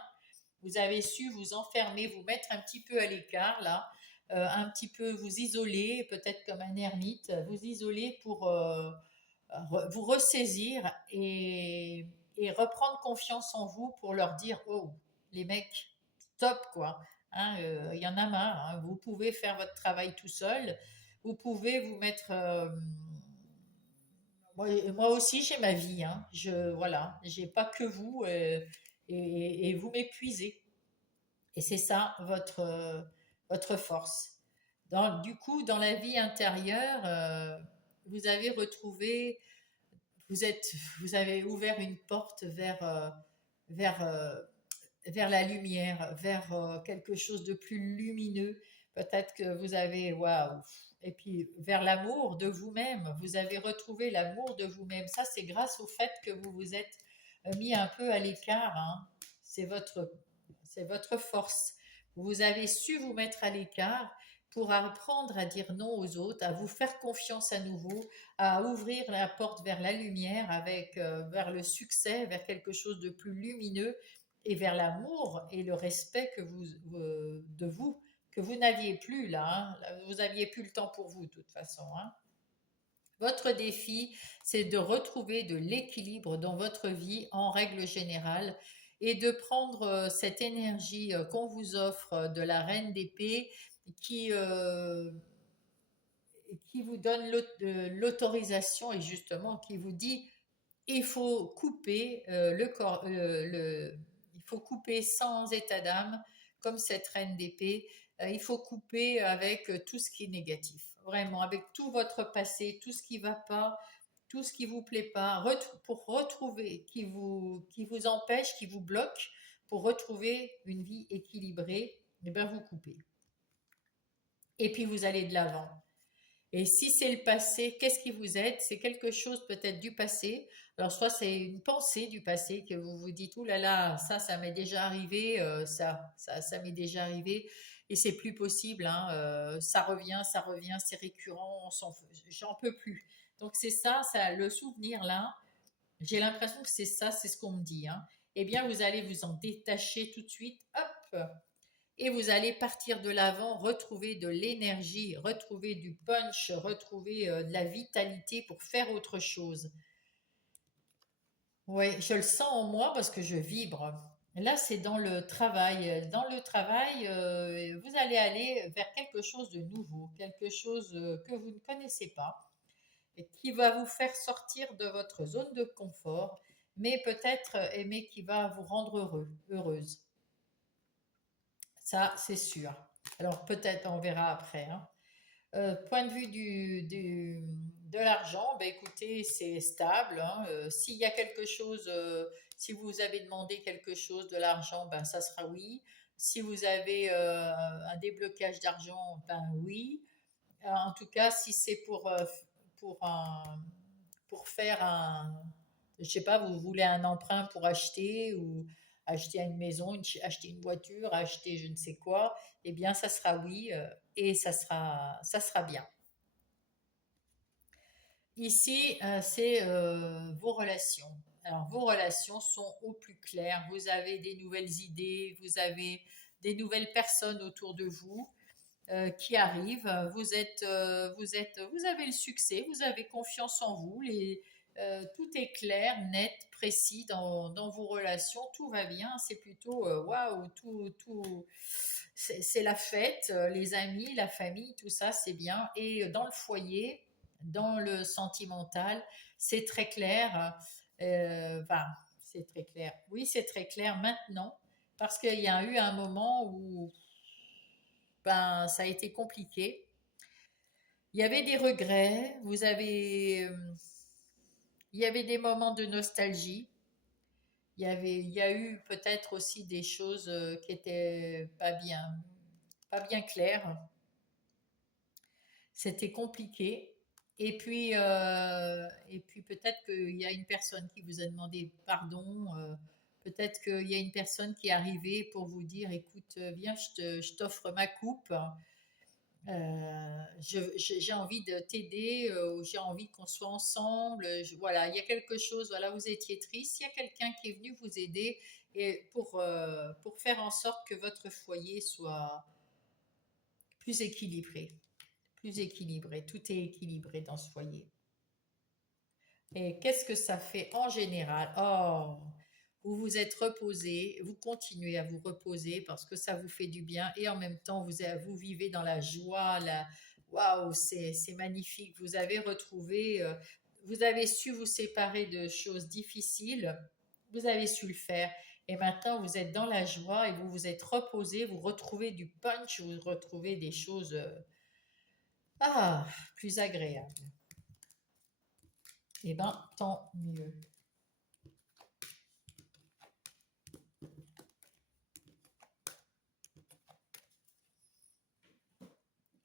Vous avez su vous enfermer, vous mettre un petit peu à l'écart là, un petit peu vous isoler, peut-être comme un ermite, vous isoler pour vous ressaisir et reprendre confiance en vous pour leur dire, oh, les mecs, stop quoi. Hein, il y en a marre, hein. Vous pouvez faire votre travail tout seul. Vous pouvez vous mettre. Moi aussi, j'ai ma vie, hein. Voilà, j'ai pas que vous et vous m'épuisez. Et c'est ça votre force. Du coup, dans la vie intérieure, vous avez retrouvé vous êtes, vous avez ouvert une porte vers, vers la lumière, vers quelque chose de plus lumineux. Peut-être que vous avez, waouh, et puis vers l'amour de vous-même. Vous avez retrouvé l'amour de vous-même. Ça, c'est grâce au fait que vous vous êtes mis un peu à l'écart, hein. C'est votre, c'est votre force. Vous avez su vous mettre à l'écart pour apprendre à dire non aux autres, à vous faire confiance à nouveau, à ouvrir la porte vers la lumière, vers le succès, vers quelque chose de plus lumineux et vers l'amour et le respect de vous que vous n'aviez plus là, hein. Là, vous aviez plus le temps pour vous de toute façon, hein. Votre défi, c'est de retrouver de l'équilibre dans votre vie en règle générale et de prendre cette énergie qu'on vous offre de la reine d'épée qui, euh, qui vous donne l'autorisation et justement qui vous dit il faut couper il faut couper sans état d'âme comme cette reine d'épée. Il faut couper avec tout ce qui est négatif, vraiment avec tout votre passé, tout ce qui va pas, tout ce qui vous plaît pas, pour retrouver qui vous empêche, qui vous bloque, pour retrouver une vie équilibrée. Et bien vous coupez. Et puis vous allez de l'avant. Et si c'est le passé, qu'est-ce qui vous aide? C'est quelque chose peut-être du passé. Alors soit c'est une pensée du passé que vous vous dites, ouh là là, ça m'est déjà arrivé, ça m'est déjà arrivé, et c'est plus possible, hein, ça revient, c'est récurrent, j'en peux plus. Donc c'est ça, le souvenir là. J'ai l'impression que c'est ça, c'est ce qu'on me dit, hein. Eh bien, vous allez vous en détacher tout de suite, hop, et vous allez partir de l'avant, retrouver de l'énergie, retrouver du punch, retrouver de la vitalité pour faire autre chose. Oui, je le sens en moi parce que je vibre. Là, c'est dans le travail. Dans le travail, vous allez aller vers quelque chose de nouveau, quelque chose que vous ne connaissez pas et qui va vous faire sortir de votre zone de confort, mais peut-être, mais qui va vous rendre heureuse. Ça, c'est sûr. Alors peut-être on verra après, hein. Point de vue de l'argent, ben écoutez, c'est stable, hein. S'il y a quelque chose, si vous avez demandé quelque chose de l'argent, ben ça sera oui. Si vous avez un déblocage d'argent, ben oui. En tout cas, si c'est pour pour faire je sais pas, vous voulez un emprunt pour acheter ou acheter une maison, acheter une voiture, acheter je ne sais quoi, eh bien, ça sera oui et ça sera bien. Ici, c'est vos relations. Alors, vos relations sont au plus clair. Vous avez des nouvelles idées, vous avez des nouvelles personnes autour de vous qui arrivent. Vous avez le succès, vous avez confiance en vous. Tout est clair, net, précis dans vos relations. Tout va bien. C'est plutôt waouh, c'est la fête. Les amis, la famille, tout ça, c'est bien. Et dans le foyer, dans le sentimental, c'est très clair. Enfin, c'est très clair. Oui, c'est très clair maintenant parce qu'il y a eu un moment où ben, ça a été compliqué. Il y avait des regrets, il y avait des moments de nostalgie. Il y a eu peut-être aussi des choses qui étaient pas bien claires. C'était compliqué. Et puis peut-être qu'il y a une personne qui vous a demandé pardon. Peut-être qu'il y a une personne qui est arrivée pour vous dire, écoute, viens, je t'offre ma coupe. J'ai envie de t'aider, j'ai envie qu'on soit ensemble. Voilà, il y a quelque chose, voilà, vous étiez triste, il y a quelqu'un qui est venu vous aider et pour faire en sorte que votre foyer soit plus équilibré. Plus équilibré, tout est équilibré dans ce foyer. Et qu'est-ce que ça fait en général? Oh, vous vous êtes reposé, vous continuez à vous reposer parce que ça vous fait du bien et en même temps vous vivez dans la joie, waouh, c'est magnifique. Vous avez retrouvé, vous avez su vous séparer de choses difficiles, vous avez su le faire et maintenant vous êtes dans la joie et vous vous êtes reposé, vous retrouvez du punch, vous retrouvez des choses plus agréables. Eh ben, tant mieux.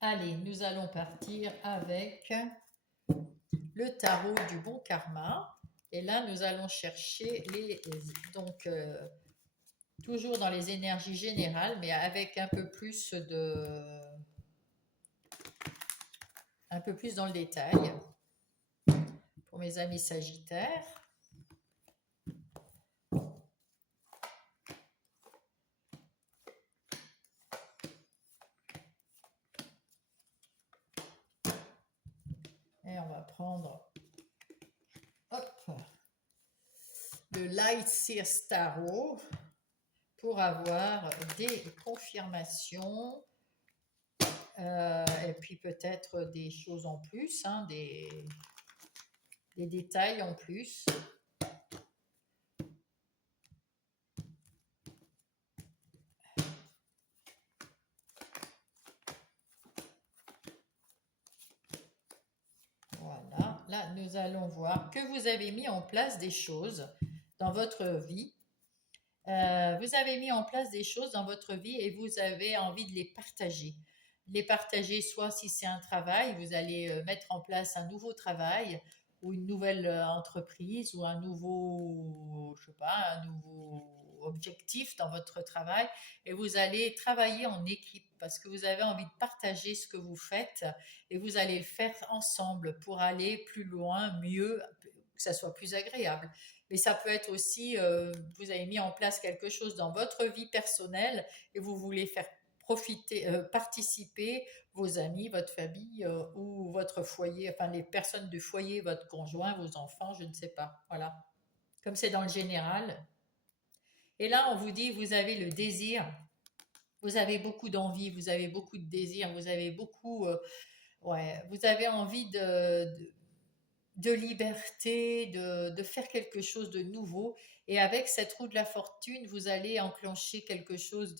Allez, nous allons partir avec le tarot du bon karma. Et là, nous allons chercher donc toujours dans les énergies générales, mais avec un peu plus dans le détail pour mes amis sagittaires. Et on va prendre hop, le Light Sears Tarot pour avoir des confirmations et puis peut-être des choses en plus, hein, des détails en plus. Voilà, là nous allons voir que vous avez mis en place des choses dans votre vie. Vous avez mis en place des choses dans votre vie et vous avez envie de les partager. Les partager, soit si c'est un travail, vous allez mettre en place un nouveau travail ou une nouvelle entreprise ou un nouveau, je sais pas, un nouveau objectif dans votre travail et vous allez travailler en équipe parce que vous avez envie de partager ce que vous faites et vous allez le faire ensemble pour aller plus loin, mieux, que ça soit plus agréable. Mais ça peut être aussi, vous avez mis en place quelque chose dans votre vie personnelle et vous voulez faire profiter, participer vos amis, votre famille ou votre foyer, enfin les personnes du foyer, votre conjoint, vos enfants, je ne sais pas. Voilà. Comme c'est dans le général. Et là, on vous dit, vous avez le désir, vous avez beaucoup d'envie, vous avez beaucoup de désir, vous avez beaucoup, ouais, vous avez envie de liberté, de faire quelque chose de nouveau. Et avec cette roue de la fortune, vous allez enclencher quelque chose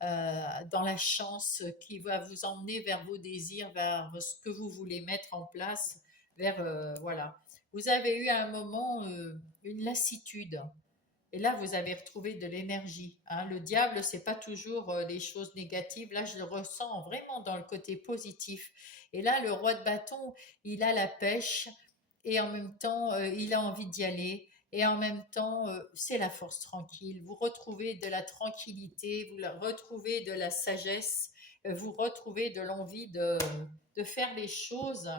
dans la chance qui va vous emmener vers vos désirs, vers ce que vous voulez mettre en place, vers voilà. Vous avez eu à un moment une lassitude. Et là, vous avez retrouvé de l'énergie, hein. Le diable, c'est pas toujours des choses négatives. Là, je le ressens vraiment dans le côté positif. Et là, le roi de bâton, il a la pêche et en même temps, il a envie d'y aller. Et en même temps, c'est la force tranquille. Vous retrouvez de la tranquillité, retrouvez de la sagesse, vous retrouvez de l'envie de faire les choses.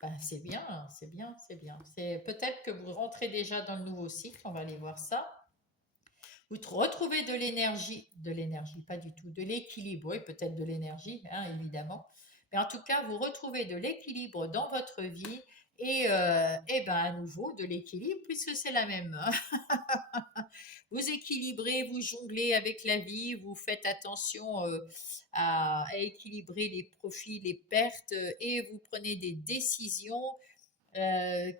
Ben, c'est bien, c'est bien, c'est bien. C'est peut-être que vous rentrez déjà dans le nouveau cycle, on va aller voir ça. Vous retrouvez de l'énergie, pas du tout, de l'équilibre, oui, peut-être de l'énergie, hein, évidemment. Mais en tout cas, vous retrouvez de l'équilibre dans votre vie et ben à nouveau de l'équilibre puisque c'est la même. Vous équilibrez, vous jonglez avec la vie, vous faites attention à équilibrer les profits, les pertes et vous prenez des décisions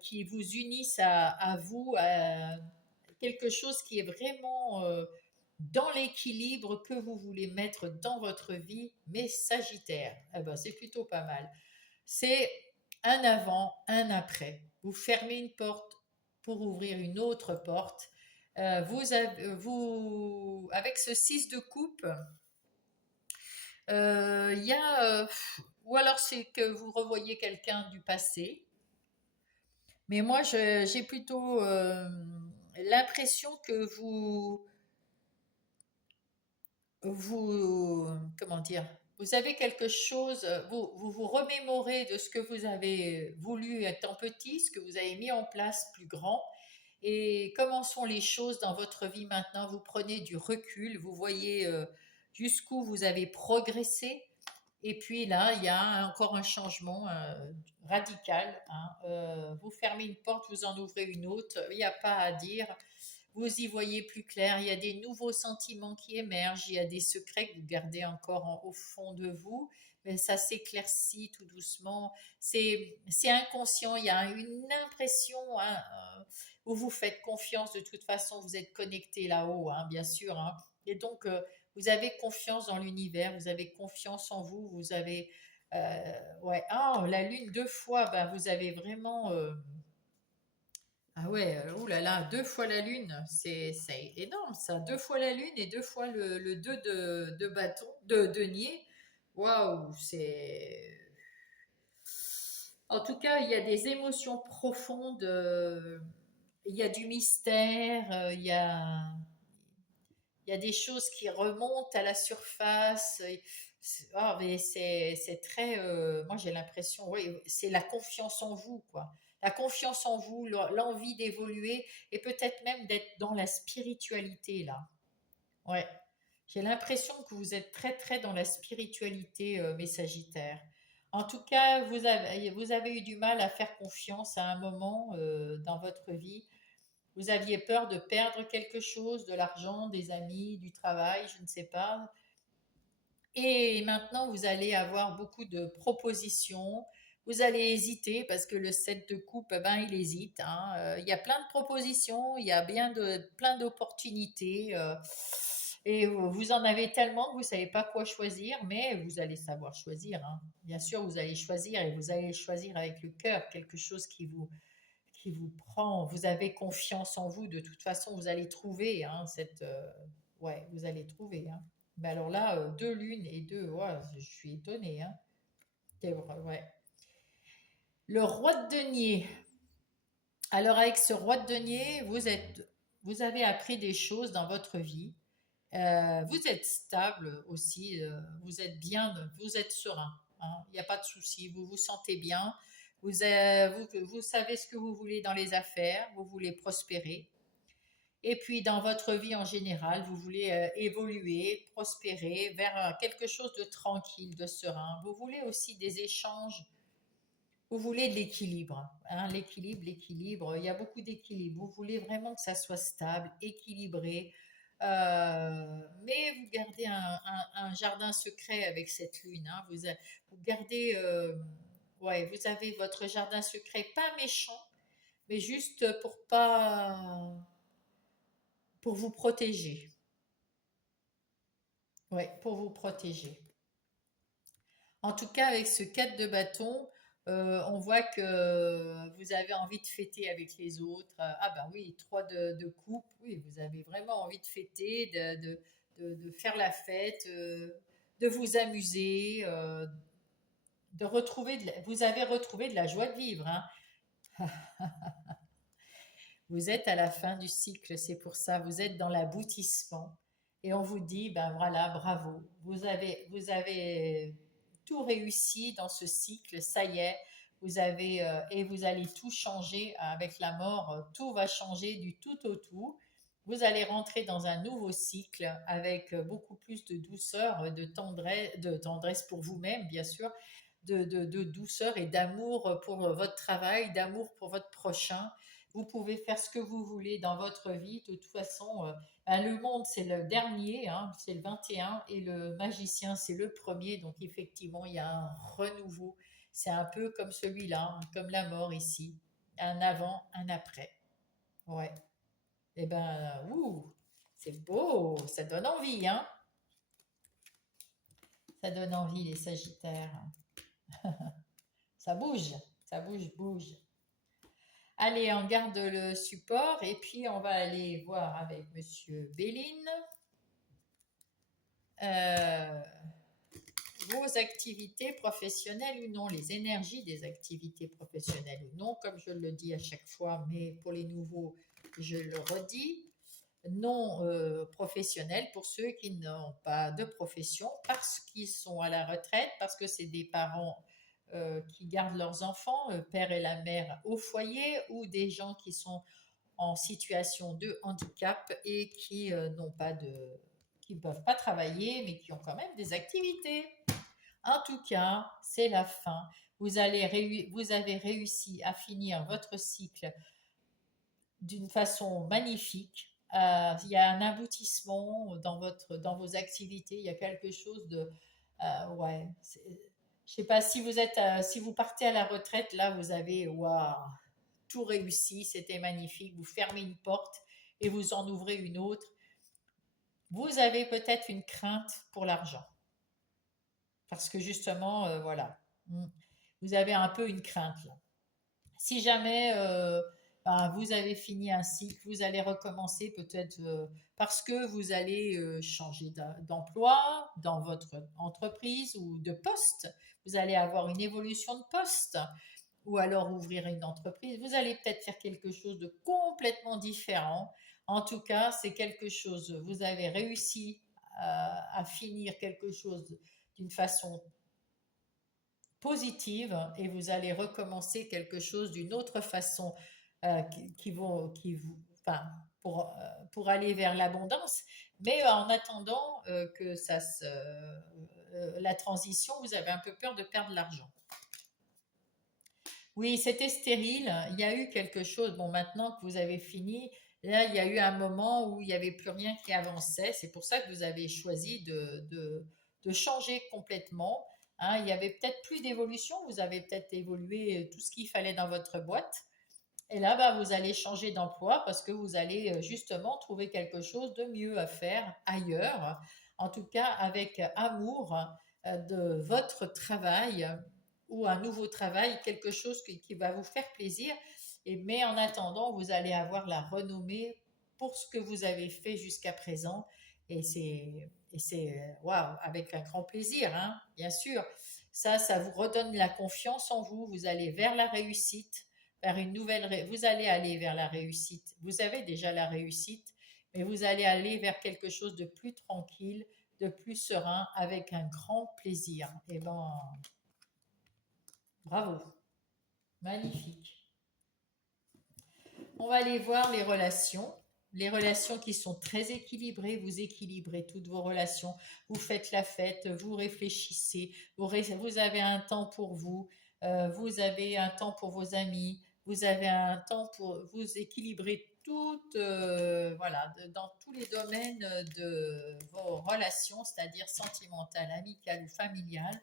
qui vous unissent à vous, à quelque chose qui est vraiment dans l'équilibre que vous voulez mettre dans votre vie, mais Sagittaire, eh ben, c'est plutôt pas mal. C'est un avant, un après. Vous fermez une porte pour ouvrir une autre porte. Avec ce 6 de coupe, il y a, ou alors c'est que vous revoyez quelqu'un du passé, mais moi j'ai plutôt l'impression que vous, comment dire, vous avez quelque chose, vous remémorez de ce que vous avez voulu étant petit, ce que vous avez mis en place plus grand, et comment sont les choses dans votre vie maintenant. Vous prenez du recul, vous voyez jusqu'où vous avez progressé, et puis là, il y a encore un changement radical, hein. Vous fermez une porte, vous en ouvrez une autre, il n'y a pas à dire. Vous y voyez plus clair, il y a des nouveaux sentiments qui émergent, il y a des secrets que vous gardez encore au fond de vous, mais ça s'éclaircit tout doucement. C'est inconscient, il y a une impression, hein, où vous faites confiance, de toute façon, vous êtes connecté là-haut, hein, bien sûr, hein. Et donc, vous avez confiance dans l'univers, vous avez confiance en vous, vous avez... ouais, ah, la lune deux fois, ben, vous avez vraiment... ah ouais, ouh là là, deux fois la lune, c'est énorme ça. Deux fois la lune et deux fois le 2 de bâton, de denier. Waouh, c'est... En tout cas, il y a des émotions profondes, il y a du mystère, il y a des choses qui remontent à la surface. Ah, mais c'est très. Moi, j'ai l'impression, oui, c'est la confiance en vous, quoi. La confiance en vous, l'envie d'évoluer et peut-être même d'être dans la spiritualité, là. Ouais. J'ai l'impression que vous êtes très, très dans la spiritualité, mes Sagittaires. En tout cas, vous avez eu du mal à faire confiance à un moment dans votre vie. Vous aviez peur de perdre quelque chose, de l'argent, des amis, du travail, je ne sais pas. Et maintenant, vous allez avoir beaucoup de propositions. Vous allez hésiter parce que le 7 de coupe, eh ben, il hésite, hein. Il y a plein de propositions, il y a plein d'opportunités. Et vous en avez tellement que vous ne savez pas quoi choisir, mais vous allez savoir choisir, hein. Bien sûr, vous allez choisir et vous allez choisir avec le cœur quelque chose qui vous prend. Vous avez confiance en vous. De toute façon, vous allez trouver, hein, ouais, vous allez trouver, hein. Mais alors là, deux lunes et deux, ouais, je suis étonnée, hein. C'est vrai, ouais. Le roi de denier. Alors avec ce roi de denier, vous avez appris des choses dans votre vie. Vous êtes stable aussi. Vous êtes bien, vous êtes serein, hein. Il n'y a pas de souci. Vous vous sentez bien. Vous savez ce que vous voulez dans les affaires. Vous voulez prospérer. Et puis dans votre vie en général, vous voulez évoluer, prospérer vers quelque chose de tranquille, de serein. Vous voulez aussi des échanges. Vous voulez de l'équilibre, hein, l'équilibre, l'équilibre. Il y a beaucoup d'équilibre. Vous voulez vraiment que ça soit stable, équilibré. Mais vous gardez un jardin secret avec cette lune, hein. Vous gardez, ouais, vous avez votre jardin secret, pas méchant, mais juste pour vous protéger. Ouais, pour vous protéger. En tout cas, avec ce 4 de bâton, on voit que vous avez envie de fêter avec les autres. Ah ben oui, 3 de coupe, oui, vous avez vraiment envie de fêter, de faire la fête, de vous amuser, de retrouver vous avez retrouvé de la joie de vivre, hein. Vous êtes à la fin du cycle, c'est pour ça, vous êtes dans l'aboutissement. Et on vous dit, ben voilà, bravo, vous avez tout réussi dans ce cycle, ça y est, et vous allez tout changer avec la mort, tout va changer du tout au tout. Vous allez rentrer dans un nouveau cycle avec beaucoup plus de douceur, de tendresse pour vous-même, bien sûr, de douceur et d'amour pour votre travail, d'amour pour votre prochain. Vous pouvez faire ce que vous voulez dans votre vie. De toute façon, ben, le monde, c'est le dernier, hein, c'est le 21, et le magicien, c'est le premier. Donc, effectivement, il y a un renouveau. C'est un peu comme celui-là, hein, comme la mort ici. Un avant, un après. Ouais. Eh ben, ouh, c'est beau. Ça donne envie, hein. Ça donne envie, les Sagittaires. Ça bouge. Ça bouge, bouge. Allez, on garde le support et puis on va aller voir avec Monsieur Béline euh, vos activités professionnelles ou non, les énergies des activités professionnelles ou non, comme je le dis à chaque fois, mais pour les nouveaux, je le redis, non professionnels pour ceux qui n'ont pas de profession, parce qu'ils sont à la retraite, parce que c'est des parents qui gardent leurs enfants, le père et la mère au foyer, ou des gens qui sont en situation de handicap et qui n'ont pas qui ne peuvent pas travailler, mais qui ont quand même des activités. En tout cas, c'est la fin. Vous avez réussi à finir votre cycle d'une façon magnifique. Il y a un aboutissement dans vos activités. Il y a quelque chose de, ouais. Je sais pas si si vous partez à la retraite, là, vous avez, waouh, tout réussi, c'était magnifique. Vous fermez une porte et vous en ouvrez une autre. Vous avez peut-être une crainte pour l'argent. Parce que justement, voilà, vous avez un peu une crainte là. Si jamais ben, vous avez fini un cycle, vous allez recommencer peut-être parce que vous allez changer d'emploi dans votre entreprise ou de poste. Vous allez avoir une évolution de poste ou alors ouvrir une entreprise. Vous allez peut-être faire quelque chose de complètement différent. En tout cas, c'est quelque chose, vous avez réussi à finir quelque chose d'une façon positive et vous allez recommencer quelque chose d'une autre façon enfin, pour aller vers l'abondance. Mais en attendant que la transition, vous avez un peu peur de perdre l'argent. Oui, c'était stérile. Il y a eu quelque chose. Bon, maintenant que vous avez fini, là, il y a eu un moment où il n'y avait plus rien qui avançait. C'est pour ça que vous avez choisi de changer complètement. Hein, il y avait peut-être plus d'évolution. Vous avez peut-être évolué tout ce qu'il fallait dans votre boîte. Et là, bah, vous allez changer d'emploi parce que vous allez justement trouver quelque chose de mieux à faire ailleurs. En tout cas, avec amour de votre travail ou un nouveau travail, quelque chose qui va vous faire plaisir. Mais en attendant, vous allez avoir la renommée pour ce que vous avez fait jusqu'à présent. Et c'est waouh, avec un grand plaisir, hein, bien sûr. Ça vous redonne la confiance en vous. Vous allez vers la réussite, vers vous allez aller vers la réussite. Vous avez déjà la réussite, mais vous allez aller vers quelque chose de plus tranquille, de plus serein, avec un grand plaisir. Et ben, bravo, magnifique. On va aller voir les relations. Les relations qui sont très équilibrées, vous équilibrez toutes vos relations, vous faites la fête, vous réfléchissez, vous avez un temps pour vous, vous avez un temps pour vos amis, vous avez un temps pour vous équilibrer toutes, voilà, dans tous les domaines de vos relations, c'est-à-dire sentimentales, amicales ou familiales.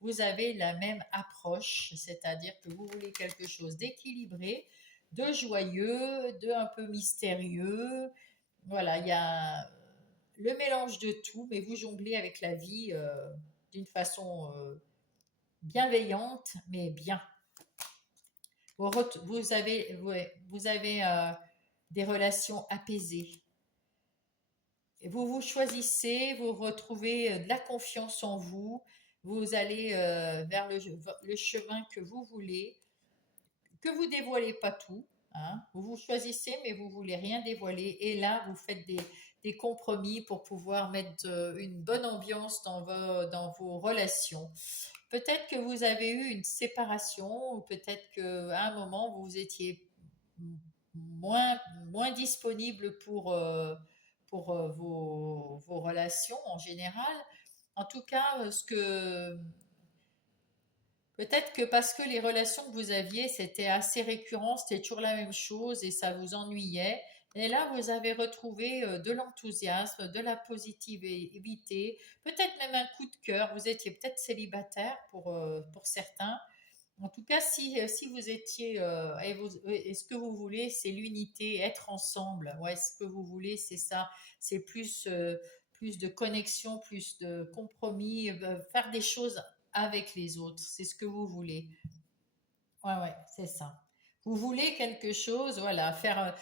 Vous avez la même approche, c'est-à-dire que vous voulez quelque chose d'équilibré, de joyeux, de un peu mystérieux. Voilà, il y a le mélange de tout, mais vous jonglez avec la vie d'une façon bienveillante, mais bien. Vous avez des relations apaisées. Et vous vous choisissez, vous retrouvez de la confiance en vous, vous allez vers le chemin que vous voulez, que vous dévoilez pas tout. Hein. Vous vous choisissez, mais vous voulez rien dévoiler. Et là, vous faites des compromis pour pouvoir mettre une bonne ambiance dans vos relations. Peut-être que vous avez eu une séparation, ou peut-être qu'à un moment, vous étiez moins, moins disponible pour vos relations en général. En tout cas, peut-être que parce que les relations que vous aviez, c'était assez récurrent, c'était toujours la même chose et ça vous ennuyait. Et là, vous avez retrouvé de l'enthousiasme, de la positivité, peut-être même un coup de cœur. Vous étiez peut-être célibataire pour certains. En tout cas, si vous étiez, et ce que vous voulez, c'est l'unité, être ensemble. Ouais, ce que vous voulez, c'est ça. C'est plus de connexion, plus de compromis, faire des choses avec les autres. C'est ce que vous voulez. Ouais, ouais, c'est ça. Vous voulez quelque chose, voilà, faire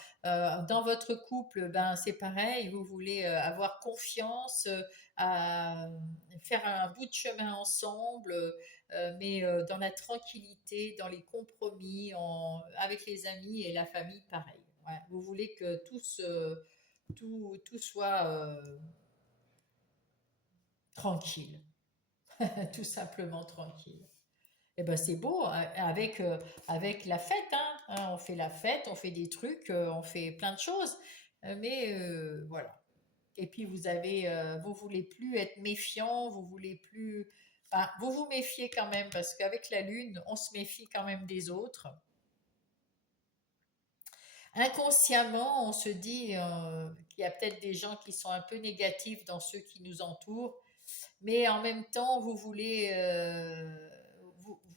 dans votre couple, ben c'est pareil. Vous voulez avoir confiance, à faire un bout de chemin ensemble, mais dans la tranquillité, dans les compromis, avec les amis et la famille, pareil. Ouais, vous voulez que tout soit tranquille, tout simplement tranquille. Eh ben c'est beau avec la fête, hein, hein. On fait la fête, on fait des trucs, on fait plein de choses, mais voilà. Et puis vous voulez plus être méfiant, vous voulez plus, enfin, vous vous méfiez quand même parce qu'avec la lune, on se méfie quand même des autres. Inconsciemment, on se dit qu'il y a peut-être des gens qui sont un peu négatifs dans ceux qui nous entourent, mais en même temps, vous,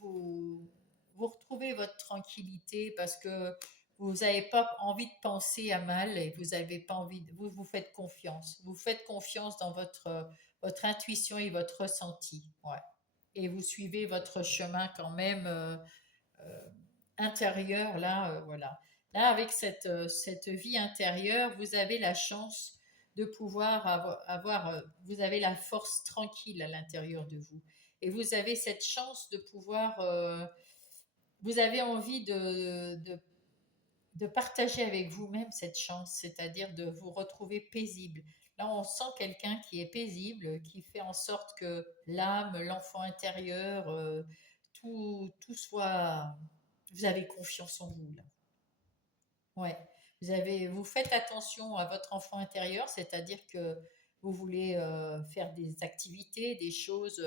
vous retrouvez votre tranquillité parce que vous n'avez pas envie de penser à mal et vous avez pas envie, vous vous faites confiance. Vous faites confiance dans votre intuition et votre ressenti. Ouais. Et vous suivez votre chemin quand même euh, intérieur, là, voilà. Là, avec cette vie intérieure, vous avez la chance de pouvoir vous avez la force tranquille à l'intérieur de vous. Et vous avez cette chance de pouvoir, vous avez envie de partager avec vous-même cette chance, c'est-à-dire de vous retrouver paisible. Là, on sent quelqu'un qui est paisible, qui fait en sorte que l'âme, l'enfant intérieur, tout soit. Vous avez confiance en vous, là. Ouais. Vous faites attention à votre enfant intérieur, c'est-à-dire que vous voulez faire des activités, des choses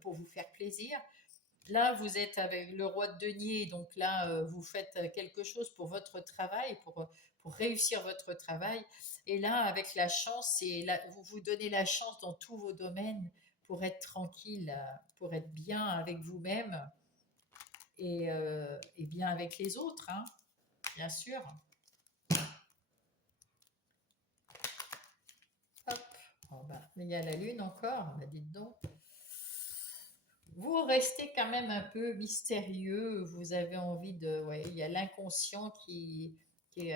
pour vous faire plaisir. Là, vous êtes avec le roi de denier, donc là, vous faites quelque chose pour votre travail, pour réussir votre travail. Et là, avec la chance, vous vous donnez la chance dans tous vos domaines pour être tranquille, pour être bien avec vous-même et bien avec les autres, hein, bien sûr. Hop. Oh, bah, il y a la lune encore, bah, dites donc. Vous restez quand même un peu mystérieux, vous avez envie de. Ouais, il y a l'inconscient qui est.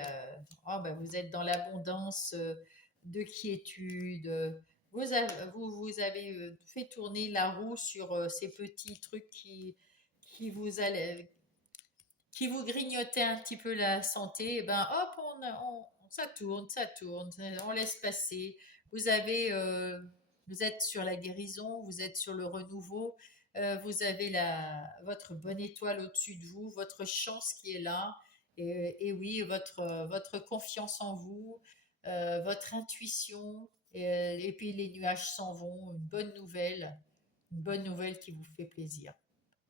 Oh, ben, vous êtes dans l'abondance de quiétude. Vous avez fait tourner la roue sur ces petits trucs qui vous grignotaient un petit peu la santé. Et ben hop, ça tourne, on laisse passer. Vous avez. Vous êtes sur la guérison, vous êtes sur le renouveau, vous avez votre bonne étoile au-dessus de vous, votre chance qui est là, et oui, votre confiance en vous, votre intuition, et puis les nuages s'en vont, une bonne nouvelle qui vous fait plaisir,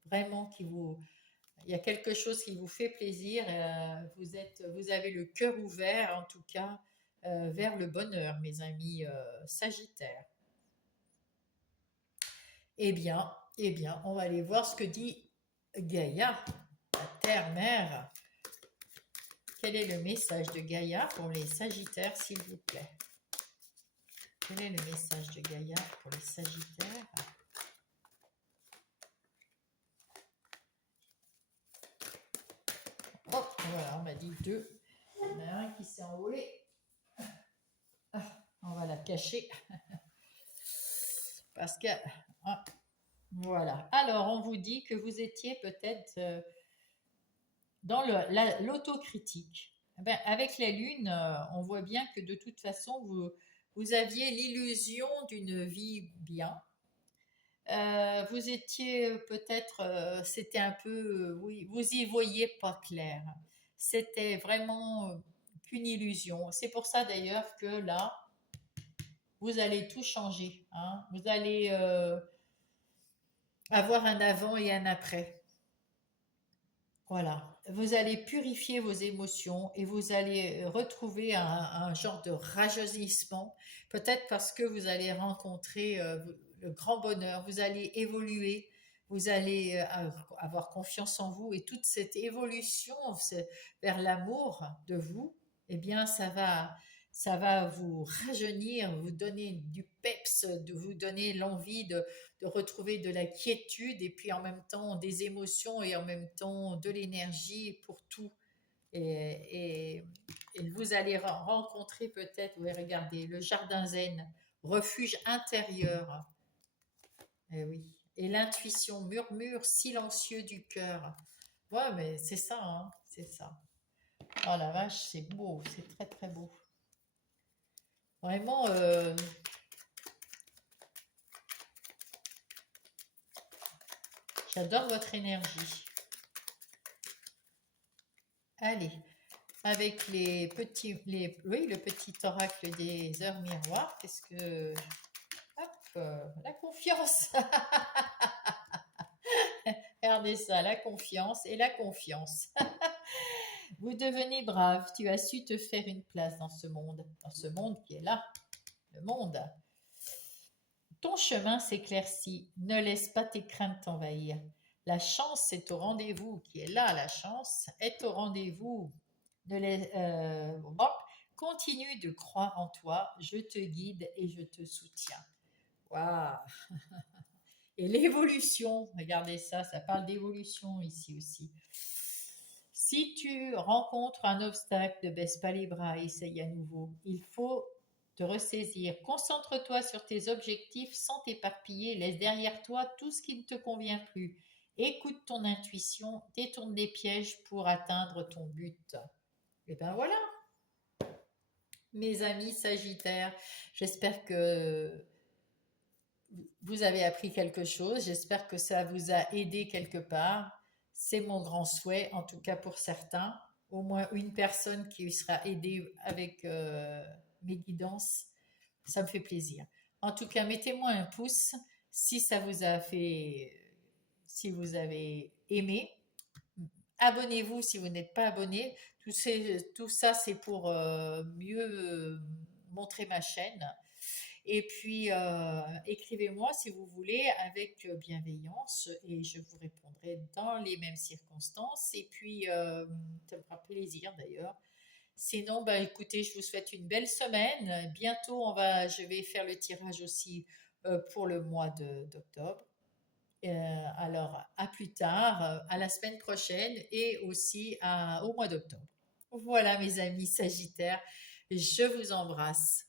vraiment il y a quelque chose qui vous fait plaisir, vous avez le cœur ouvert en tout cas vers le bonheur, mes amis Sagittaires. Eh bien, on va aller voir ce que dit Gaïa, la Terre-Mère. Quel est le message de Gaïa pour les Sagittaires, s'il vous plaît? Quel est le message de Gaïa pour les Sagittaires? Oh, voilà, on m'a dit 2. Il y en a un qui s'est envolé. On va la cacher. Parce que... Ah, voilà. Alors, on vous dit que vous étiez peut-être dans l'autocritique. Ben, avec la Lune, on voit bien que de toute façon, vous aviez l'illusion d'une vie bien. Vous étiez peut-être, c'était un peu, oui, vous y voyez pas clair. C'était vraiment qu'une illusion. C'est pour ça d'ailleurs que là, vous allez tout changer. Hein. Vous allez avoir un avant et un après. Voilà. Vous allez purifier vos émotions et vous allez retrouver un genre de rajeunissement. Peut-être parce que vous allez rencontrer le grand bonheur. Vous allez évoluer. Vous allez avoir confiance en vous et toute cette évolution vers l'amour de vous, eh bien, ça va vous rajeunir, vous donner du peps, de vous donner l'envie de retrouver de la quiétude et puis en même temps des émotions et en même temps de l'énergie pour tout. Et, et- et vous allez rencontrer peut-être, vous allez regarder, le jardin zen, refuge intérieur. Eh oui. Et l'intuition, murmure silencieux du cœur. Ouais, mais c'est ça, hein, c'est ça. Oh la vache, c'est beau, c'est très très beau. Vraiment, j'adore votre énergie. Allez, avec oui, le petit oracle des heures miroirs, qu'est-ce que... Hop, la confiance. Regardez ça, la confiance et la confiance. Vous devenez brave, tu as su te faire une place dans ce monde qui est là, le monde. Ton chemin s'éclaircit, ne laisse pas tes craintes t'envahir. La chance est au rendez-vous, qui est là, la chance est au rendez-vous. Bon, continue de croire en toi, je te guide et je te soutiens. Waouh! Et l'évolution, regardez ça, ça parle d'évolution ici aussi. Si tu rencontres un obstacle, ne baisse pas les bras, essaye à nouveau. Il faut te ressaisir. Concentre-toi sur tes objectifs sans t'éparpiller. Laisse derrière toi tout ce qui ne te convient plus. Écoute ton intuition, détourne les pièges pour atteindre ton but. Et ben voilà, mes amis Sagittaires, j'espère que vous avez appris quelque chose. J'espère que ça vous a aidé quelque part. C'est mon grand souhait, en tout cas pour certains. Au moins une personne qui sera aidée avec mes guidances. Ça me fait plaisir. En tout cas, mettez-moi un pouce si ça vous a fait, si vous avez aimé. Abonnez-vous si vous n'êtes pas abonné. Tout ça, c'est pour mieux montrer ma chaîne. Et puis, écrivez-moi si vous voulez avec bienveillance et je vous répondrai dans les mêmes circonstances. Et puis, ça me fera plaisir d'ailleurs. Sinon, bah, écoutez, je vous souhaite une belle semaine. Bientôt, je vais faire le tirage aussi pour le mois d'octobre. Alors, à plus tard, à la semaine prochaine et aussi au mois d'octobre. Voilà, mes amis Sagittaires, je vous embrasse.